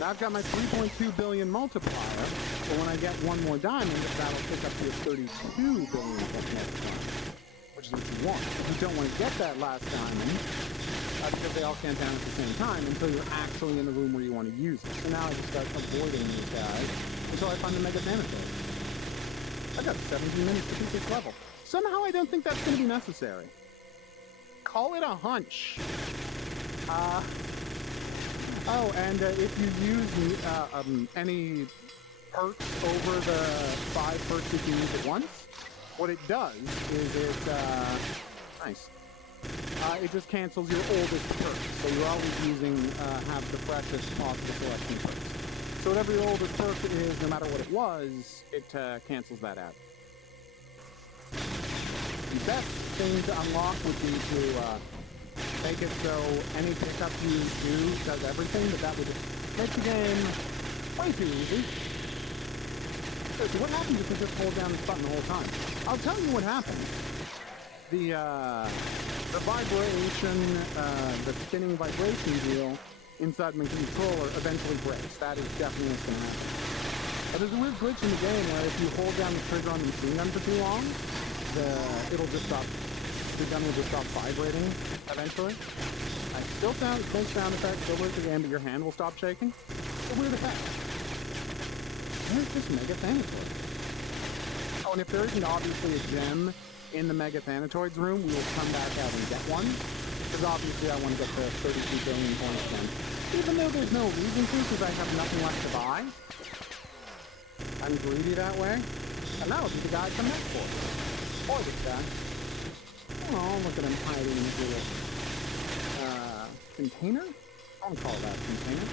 Now I've got my 3.2 billion multiplier, but when I get one more diamond, that'll pick up to a 32 billion multiplier, which is what you want. If you don't want to get that last diamond, because they all count down at the same time until you're actually in the room where you want to use it. So now I just start avoiding these guys until I find the Mega Thanatos. I've got 17 minutes to beat this level. Somehow I don't think that's going to be necessary. Call it a hunch. Oh, and if you use any perks over the 5 perks you can use at once, what it does is it, nice. It just cancels your oldest perks, so you're always using, have the freshest possible selection perks. So whatever your oldest perk is, no matter what it was, it cancels that out. The best thing to unlock would be to, make it so any pickup you do does everything, but that would make the game way too easy. So what happens if you just hold down this button the whole time? I'll tell you what happens. The vibration, the spinning vibration deal inside my controller eventually breaks. That is definitely what's going to happen. But there's a weird glitch in the game where if you hold down the trigger on the machine gun for too long, it'll just stop. The gun will just stop vibrating eventually. I still make sound effects, still work the game, but your hand will stop shaking. It's a weird effect. Where's this Mega Thanatoid? Oh, and if there isn't obviously a gem in the Mega Thanatoid's room, we will come back out and get one. Because obviously I want to get the 32 billion points again. Even though there's no reason to, because I have nothing left to buy. I'm greedy that way. And that'll be the guy I come back for. Or this guy. Oh, look at him hiding in his little, container? I don't call that container.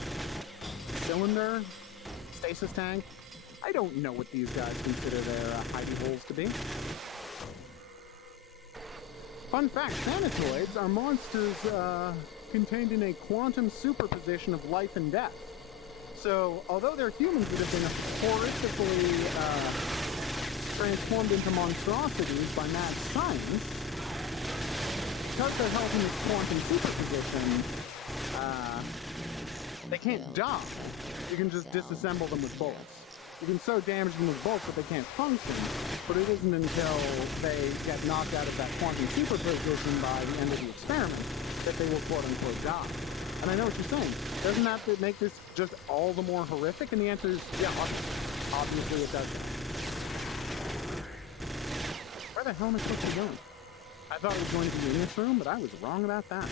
Cylinder? Stasis tank? I don't know what these guys consider their, hidey holes to be. Fun fact, Thanatoids are monsters, contained in a quantum superposition of life and death. So, although they're humans that have been horrifically, transformed into monstrosities by mad science, because they're held in this quantum superposition, they can't die. You can just disassemble them with bullets. You can so damage them with bullets that they can't function, but it isn't until they get knocked out of that quantum superposition by the end of the experiment that they will quote-unquote die. And I know what you're saying. Doesn't that make this just all the more horrific? And the answer is, yeah, obviously it does. Where the hell am I supposed to be going? I thought it was going to be in this room, but I was wrong about that.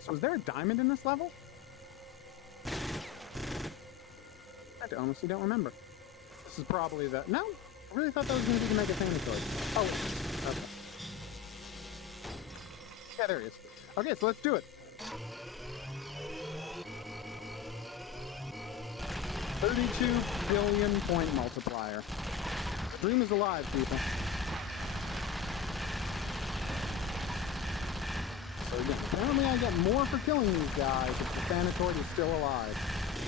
So is there a diamond in this level? I honestly don't remember. This is probably the... No? I really thought that was going to be the Mega Thanatos. Oh, okay. Yeah, there he is. Okay, so let's do it. 32 billion point multiplier. The dream is alive, people. So again, apparently I get more for killing these guys if the Thanatoid is still alive.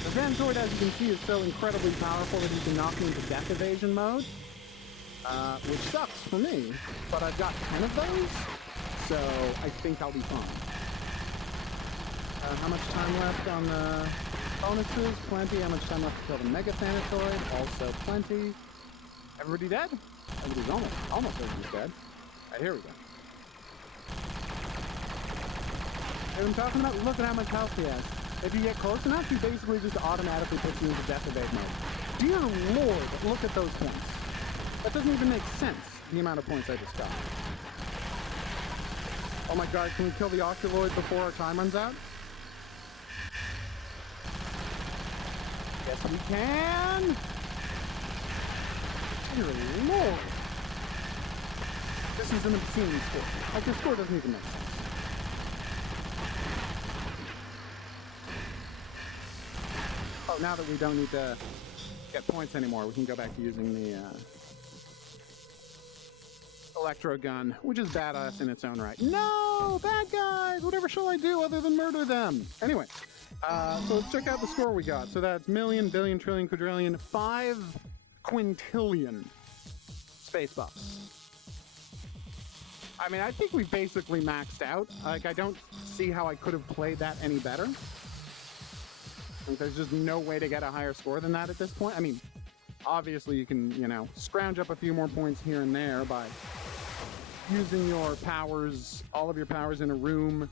The Thanatoid, as you can see, is so incredibly powerful that he can knock me into death evasion mode. Which sucks for me, but I've got 10 of those, so I think I'll be fine. How much time left on the bonuses? Plenty. How much time left to kill the Mega Thanatoid? Also plenty. Everybody dead? Everybody's almost everybody's dead. Alright, here we go. What I'm talking about? Look at how much health he has. If you get close enough, he basically just automatically puts you into death evade mode. Dear Lord, look at those points. That doesn't even make sense, the amount of points I just got. Oh my god, can we kill the Octavoid before our time runs out? Yes, we can. Dear Lord. This is an obscene score. Like, this score doesn't even make sense. Oh, now that we don't need to get points anymore, we can go back to using the electro gun, which is badass in its own right. No! Bad guys! Whatever shall I do other than murder them? Anyway, so let's check out the score we got. So that's million, billion, trillion, quadrillion, 5 quintillion space buffs. I mean, I think we basically maxed out. Like, I don't see how I could have played that any better. Like, there's just no way to get a higher score than that at this point. I mean, obviously you can, you know, scrounge up a few more points here and there by using your powers, all of your powers in a room.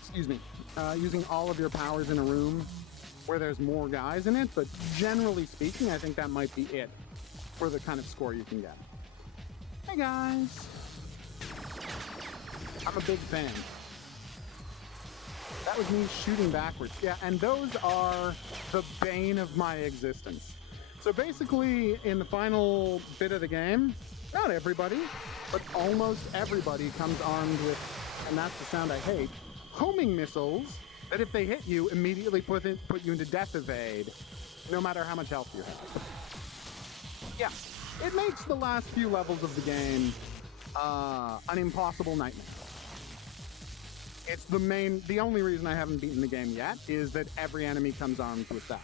Excuse me. Using all of your powers in a room where there's more guys in it. But generally speaking, I think that might be it for the kind of score you can get. Hey, guys. I'm a big fan. That was me shooting backwards. Yeah, and those are the bane of my existence. So basically, in the final bit of the game, not everybody, but almost everybody comes armed with, and that's the sound I hate, homing missiles that if they hit you, immediately put you into death evade, no matter how much health you have. Yeah, it makes the last few levels of the game an impossible nightmare. It's the only reason I haven't beaten the game yet is that every enemy comes armed with that.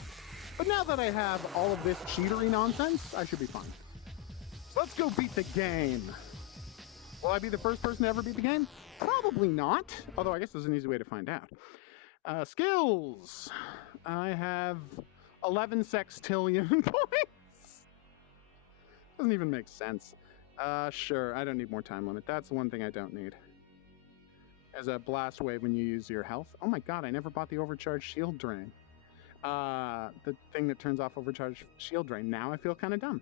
But now that I have all of this cheatery nonsense, I should be fine. So let's go beat the game. Will I be the first person to ever beat the game? Probably not. Although I guess there's an easy way to find out. Skills. I have 11 sextillion points. Doesn't even make sense. Sure, I don't need more time limit. That's the one thing I don't need. As a blast wave when you use your health. Oh my god, I never bought the overcharged shield drain. The thing that turns off overcharged shield drain. Now I feel kind of dumb.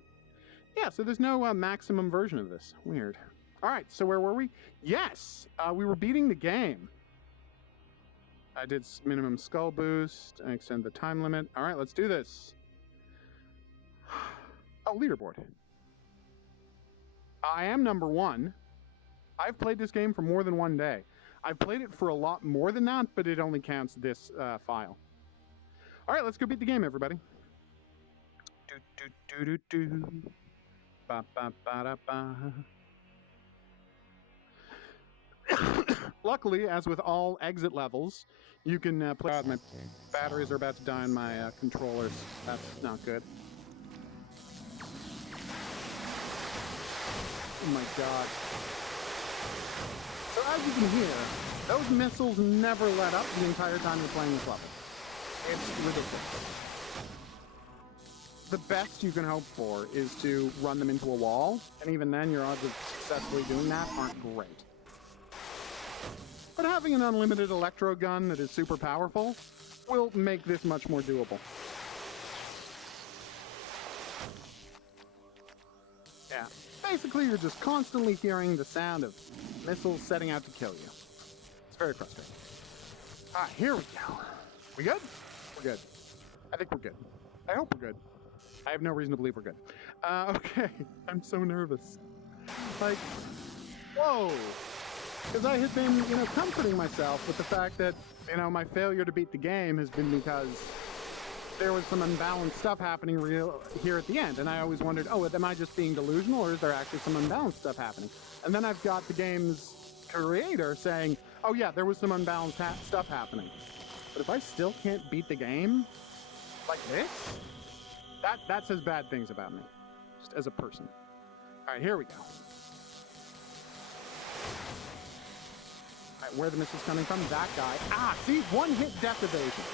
Yeah, so there's no maximum version of this. Weird. Alright, so where were we? Yes! We were beating the game. I did minimum skull boost. I extend the time limit. Alright, let's do this. Oh, leaderboard. I am number 1. I've played this game for more than one day. I've played it for a lot more than that, but it only counts this file. All right, let's go beat the game, everybody. Ba, ba, ba, da, ba. Luckily, as with all exit levels, you can play. God, my batteries are about to die on my controllers. That's not good. Oh my god. So as you can hear, those missiles never let up the entire time you're playing this level. It's ridiculous. The best you can hope for is to run them into a wall, and even then your odds of successfully doing that aren't great. But having an unlimited electro gun that is super powerful will make this much more doable. Yeah. Basically, you're just constantly hearing the sound of missiles setting out to kill you. It's very frustrating. Alright, here we go. We good? We're good. I think we're good. I hope we're good. I have no reason to believe we're good. Okay. I'm so nervous. Like, whoa. Because I had been, comforting myself with the fact that, my failure to beat the game has been because there was some unbalanced stuff happening here at the end. And I always wondered, am I just being delusional or is there actually some unbalanced stuff happening? And then I've got the game's creator saying, oh yeah, there was some unbalanced stuff happening. But if I still can't beat the game like this, that says bad things about me, just as a person. All right, here we go. All right, where are the missiles coming from? That guy. Ah, see, one hit death evasion.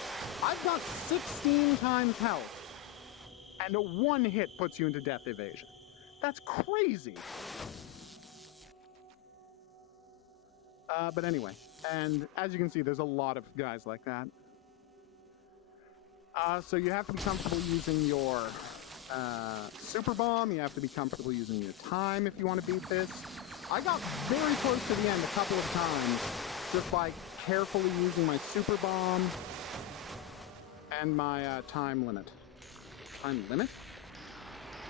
I've got 16 times health, and one hit puts you into death evasion. That's crazy. But anyway, and as you can see, there's a lot of guys like that. So you have to be comfortable using your super bomb. You have to be comfortable using your time if you want to beat this. I got very close to the end a couple of times, just by carefully using my super bomb and my time limit. Time limit?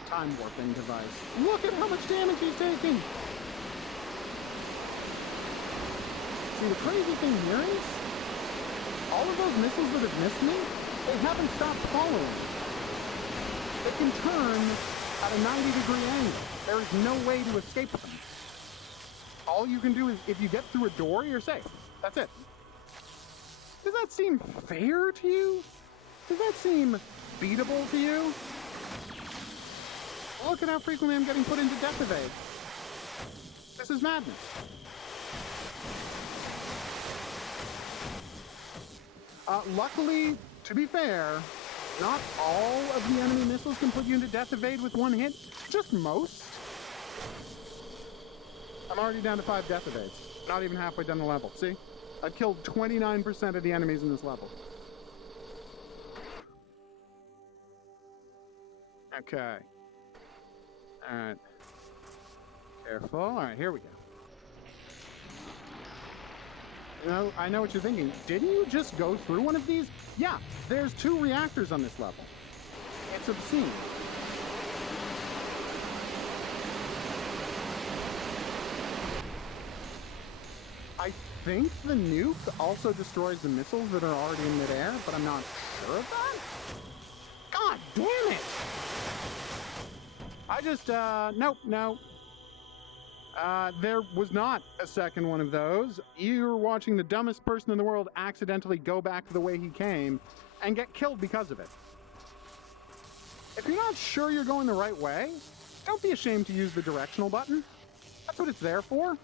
Time warping device. Look at how much damage he's taking! See, the crazy thing here is, all of those missiles that have missed me, they haven't stopped following. They can turn at a 90-degree angle. There is no way to escape them. All you can do is, if you get through a door, you're safe. That's it. Does that seem fair to you? Does that seem beatable to you? Look at how frequently I'm getting put into death evade. This is madness. Luckily, to be fair, not all of the enemy missiles can put you into death evade with one hit, just most. I'm already down to 5 death evades. Not even halfway done the level. See? I killed 29% of the enemies in this level. Okay. Alright. Careful. Alright, here we go. You know, I know what you're thinking. Didn't you just go through one of these? Yeah, there's 2 reactors on this level. It's obscene. I think the nuke also destroys the missiles that are already in midair, but I'm not sure of that. God damn it! I just, nope, no. There was not a second one of those. You're watching the dumbest person in the world accidentally go back the way he came and get killed because of it. If you're not sure you're going the right way, don't be ashamed to use the directional button. That's what it's there for.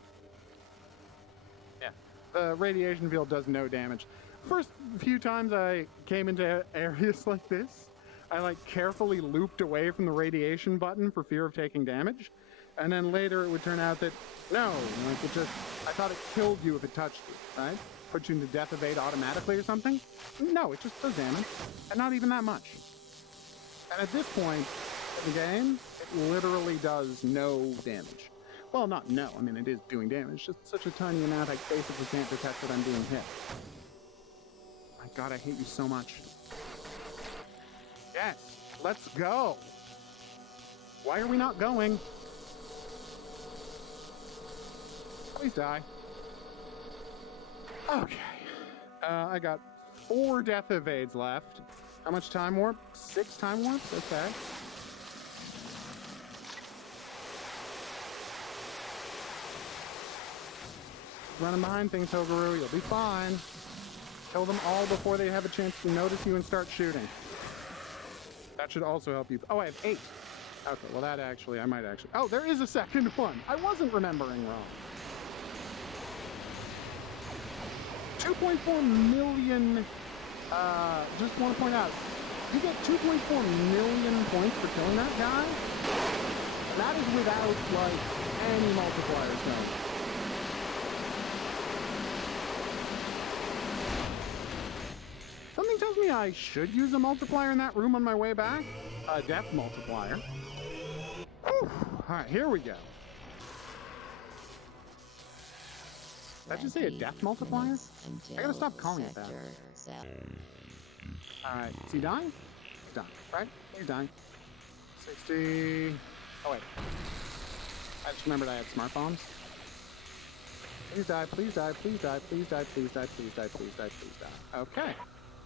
Yeah, the radiation field does no damage. First few times I came into areas like this, I like carefully looped away from the radiation button for fear of taking damage. And then later it would turn out that, no, like it just, I thought it killed you if it touched you, right? Put you into death evade automatically or something? No, it just does damage. And not even that much. And at this point in the game, it literally does no damage. Well, not no, I mean it is doing damage, just such a tiny amount I basically can't detect that I'm being hit. My God, I hate you so much. Yes, let's go. Why are we not going? Please die. Okay. I got 4 death evades left. How much time warp? 6 time warps? Okay. Running behind things, HOGuru. You'll be fine. Kill them all before they have a chance to notice you and start shooting. That should also help you. Oh, I have 8. Okay, well that actually, I might actually. Oh, there is a second one. I wasn't remembering wrong. 2.4 million, just want to point out, you get 2.4 million points for killing that guy. And that is without, like, any multipliers going. Something tells me I should use a multiplier in that room on my way back. A death multiplier. Whew. All right, here we go. Did I just say a death multiplier? I gotta stop calling it that. Alright, is he dying? He's dying, right? He's dying. 60... Oh wait. I just remembered I had smart bombs. Please die, please die, please die, please die, please die, please die, please die, please die. Okay.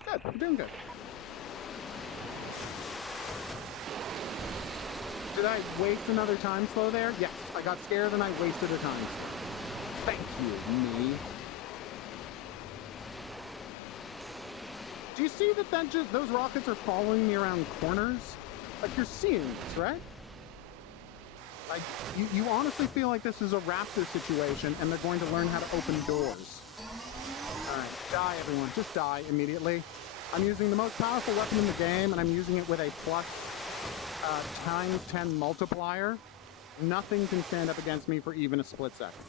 Good, we're doing good. Did I waste another time slow there? Yes, I got scared and I wasted a time. Thank you, me. Do you see that just those rockets are following me around corners? Like, you're seeing this, right? Like, you honestly feel like this is a raptor situation and they're going to learn how to open doors. Alright, die everyone. Just die immediately. I'm using the most powerful weapon in the game and I'm using it with a plus times 10 multiplier. Nothing can stand up against me for even a split second.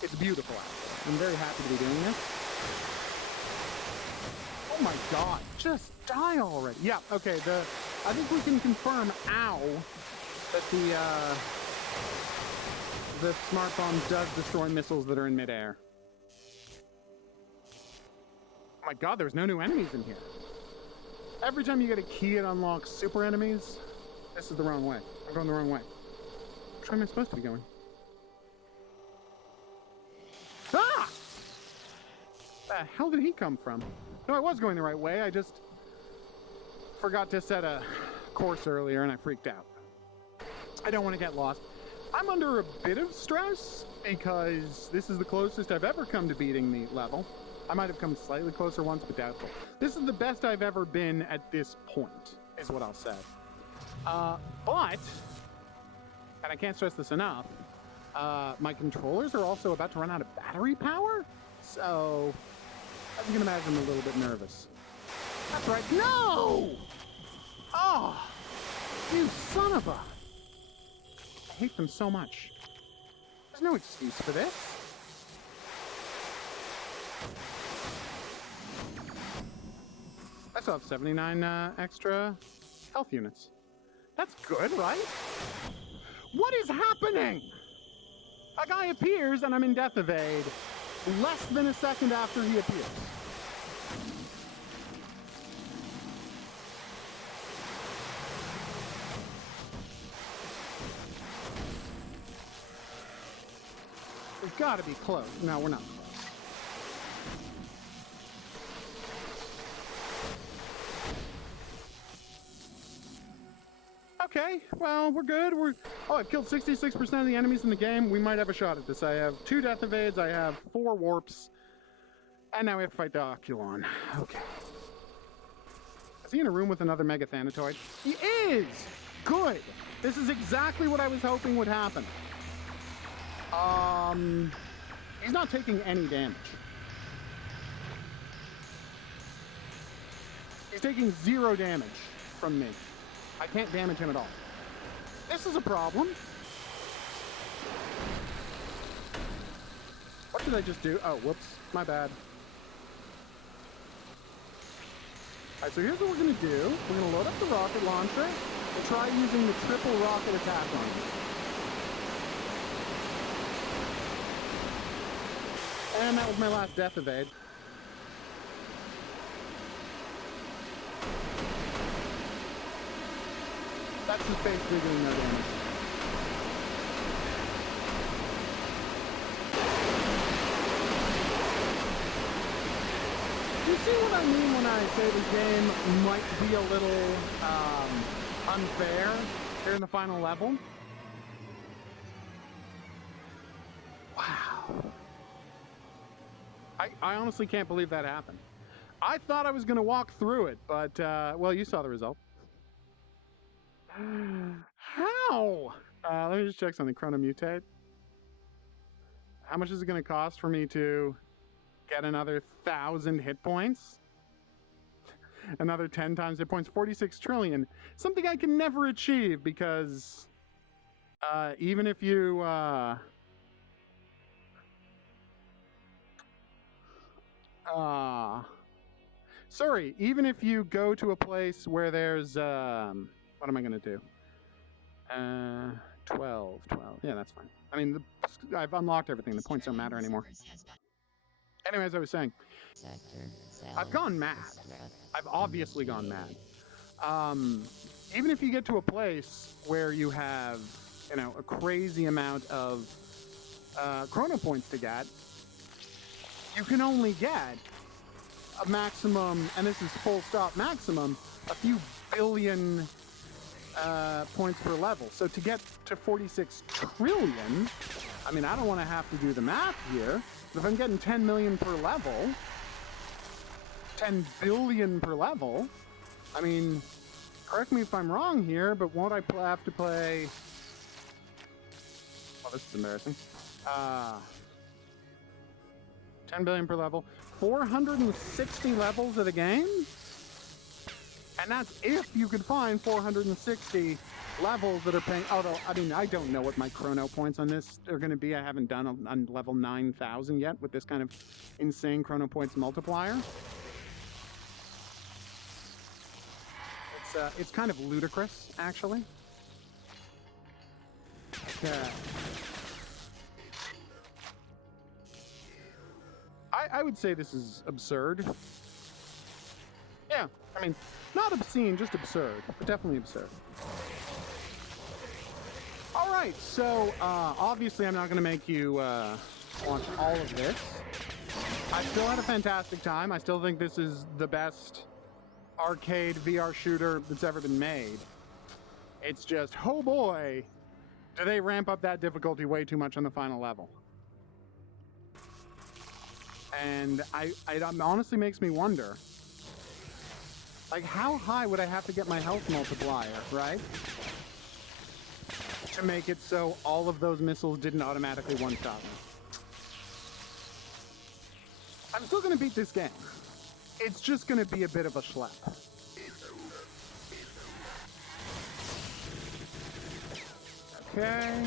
It's beautiful out there. I'm very happy to be doing this. Oh my God, just die already. Yeah, okay, I think we can confirm, ow, that the smart bomb does destroy missiles that are in midair. Oh my God, there's no new enemies in here. Every time you get a key, it unlocks super enemies. This is the wrong way. I'm going the wrong way. Which way am I supposed to be going? Ah! The hell did he come from? No, I was going the right way. I just forgot to set a course earlier and I freaked out. I don't want to get lost. I'm under a bit of stress because this is the closest I've ever come to beating the level. I might have come slightly closer once, but doubtful. This is the best I've ever been at this point, is what I'll say. But, and I can't stress this enough, my controllers are also about to run out of battery power, so as you can imagine, I'm a little bit nervous. That's right. No! Oh, you son of a... I hate them so much. There's no excuse for this. I still have 79 extra health units. That's good, right? What is happening? A guy appears and I'm in death evade less than a second after he appears. We've got to be close. No, we're not close. Okay, well, we're good. Oh, I've killed 66% of the enemies in the game. We might have a shot at this. I have 2 death evades, I have 4 warps, and now we have to fight the Oculon. Okay. Is he in a room with another Mega Thanatoid? He is! Good! This is exactly what I was hoping would happen. He's not taking any damage. He's taking 0 damage from me. I can't damage him at all. This is a problem. What did I just do? Oh, whoops. My bad. Alright, so here's what we're going to do. We're going to load up the rocket launcher and try using the triple rocket attack on him. And that was my last death evade. That's just basically doing no damage. You see what I mean when I say the game might be a little unfair here in the final level? Wow. I honestly can't believe that happened. I thought I was going to walk through it, but, well, you saw the result. How? Let me just check something. Necro Mutex. How much is it going to cost for me to get another 1,000 hit points? Another 10 times hit points. 46 trillion. Something I can never achieve because even if you... sorry, even if you go to a place where there's... what am I going to do? 12. Yeah, that's fine. I mean, I've unlocked everything. The points don't matter anymore. Anyway, as I was saying, I've gone mad. I've obviously gone mad. Even if you get to a place where you have, you know, a crazy amount of chrono points to get, you can only get a maximum, and this is full stop maximum, a few billion points per level. So to get to 46 trillion, I mean, I don't want to have to do the math here, but if I'm getting 10 million per level, 10 billion per level, I mean, correct me if I'm wrong here, but won't I have to play... Oh, this is embarrassing. 10 billion per level. 460 levels of the game? And that's if you could find 460 levels that are paying... Although, I mean, I don't know what my chrono points on this are going to be. I haven't done on level 9,000 yet with this kind of insane chrono points multiplier. It's kind of ludicrous, actually. I would say this is absurd. Yeah, I mean, not obscene, just absurd, but definitely absurd. All right, so obviously I'm not going to make you watch all of this. I still had a fantastic time. I still think this is the best arcade VR shooter that's ever been made. It's just, oh boy, do they ramp up that difficulty way too much on the final level. And it honestly makes me wonder, like, how high would I have to get my health multiplier, right? To make it so all of those missiles didn't automatically one-shot me. I'm still going to beat this game. It's just going to be a bit of a schlep. Okay.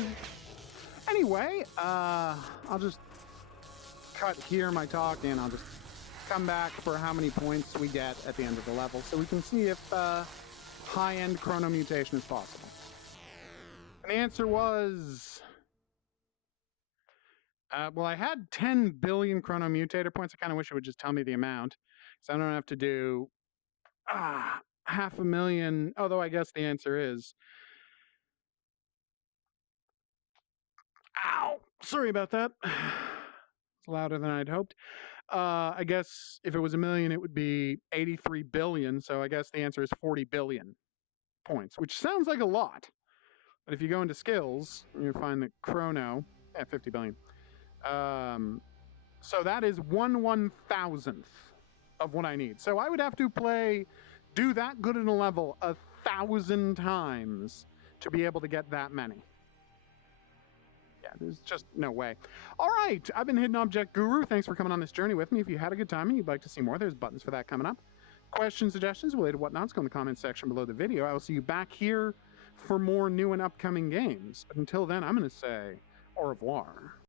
Anyway, I'll just cut here my talk and I'll just come back for how many points we get at the end of the level so we can see if high-end chrono mutation is possible. And the answer was... well, I had 10 billion chrono mutator points. I kind of wish it would just tell me the amount, so I don't have to do 500,000, although I guess the answer is... Ow! Sorry about that. It's louder than I'd hoped. I guess if it was a million, it would be 83 billion, so I guess the answer is 40 billion points, which sounds like a lot. But if you go into skills, you find that chrono... 50 billion. So that is 1/1000th of what I need. So I would have to do that good in a level 1,000 times to be able to get that many. Yeah, there's just no way. All right, I've been Hidden Object Guru. Thanks for coming on this journey with me. If you had a good time and you'd like to see more, there's buttons for that coming up. Questions, suggestions, related whatnots, go in the comments section below the video. I will see you back here for more new and upcoming games. But until then, I'm going to say au revoir.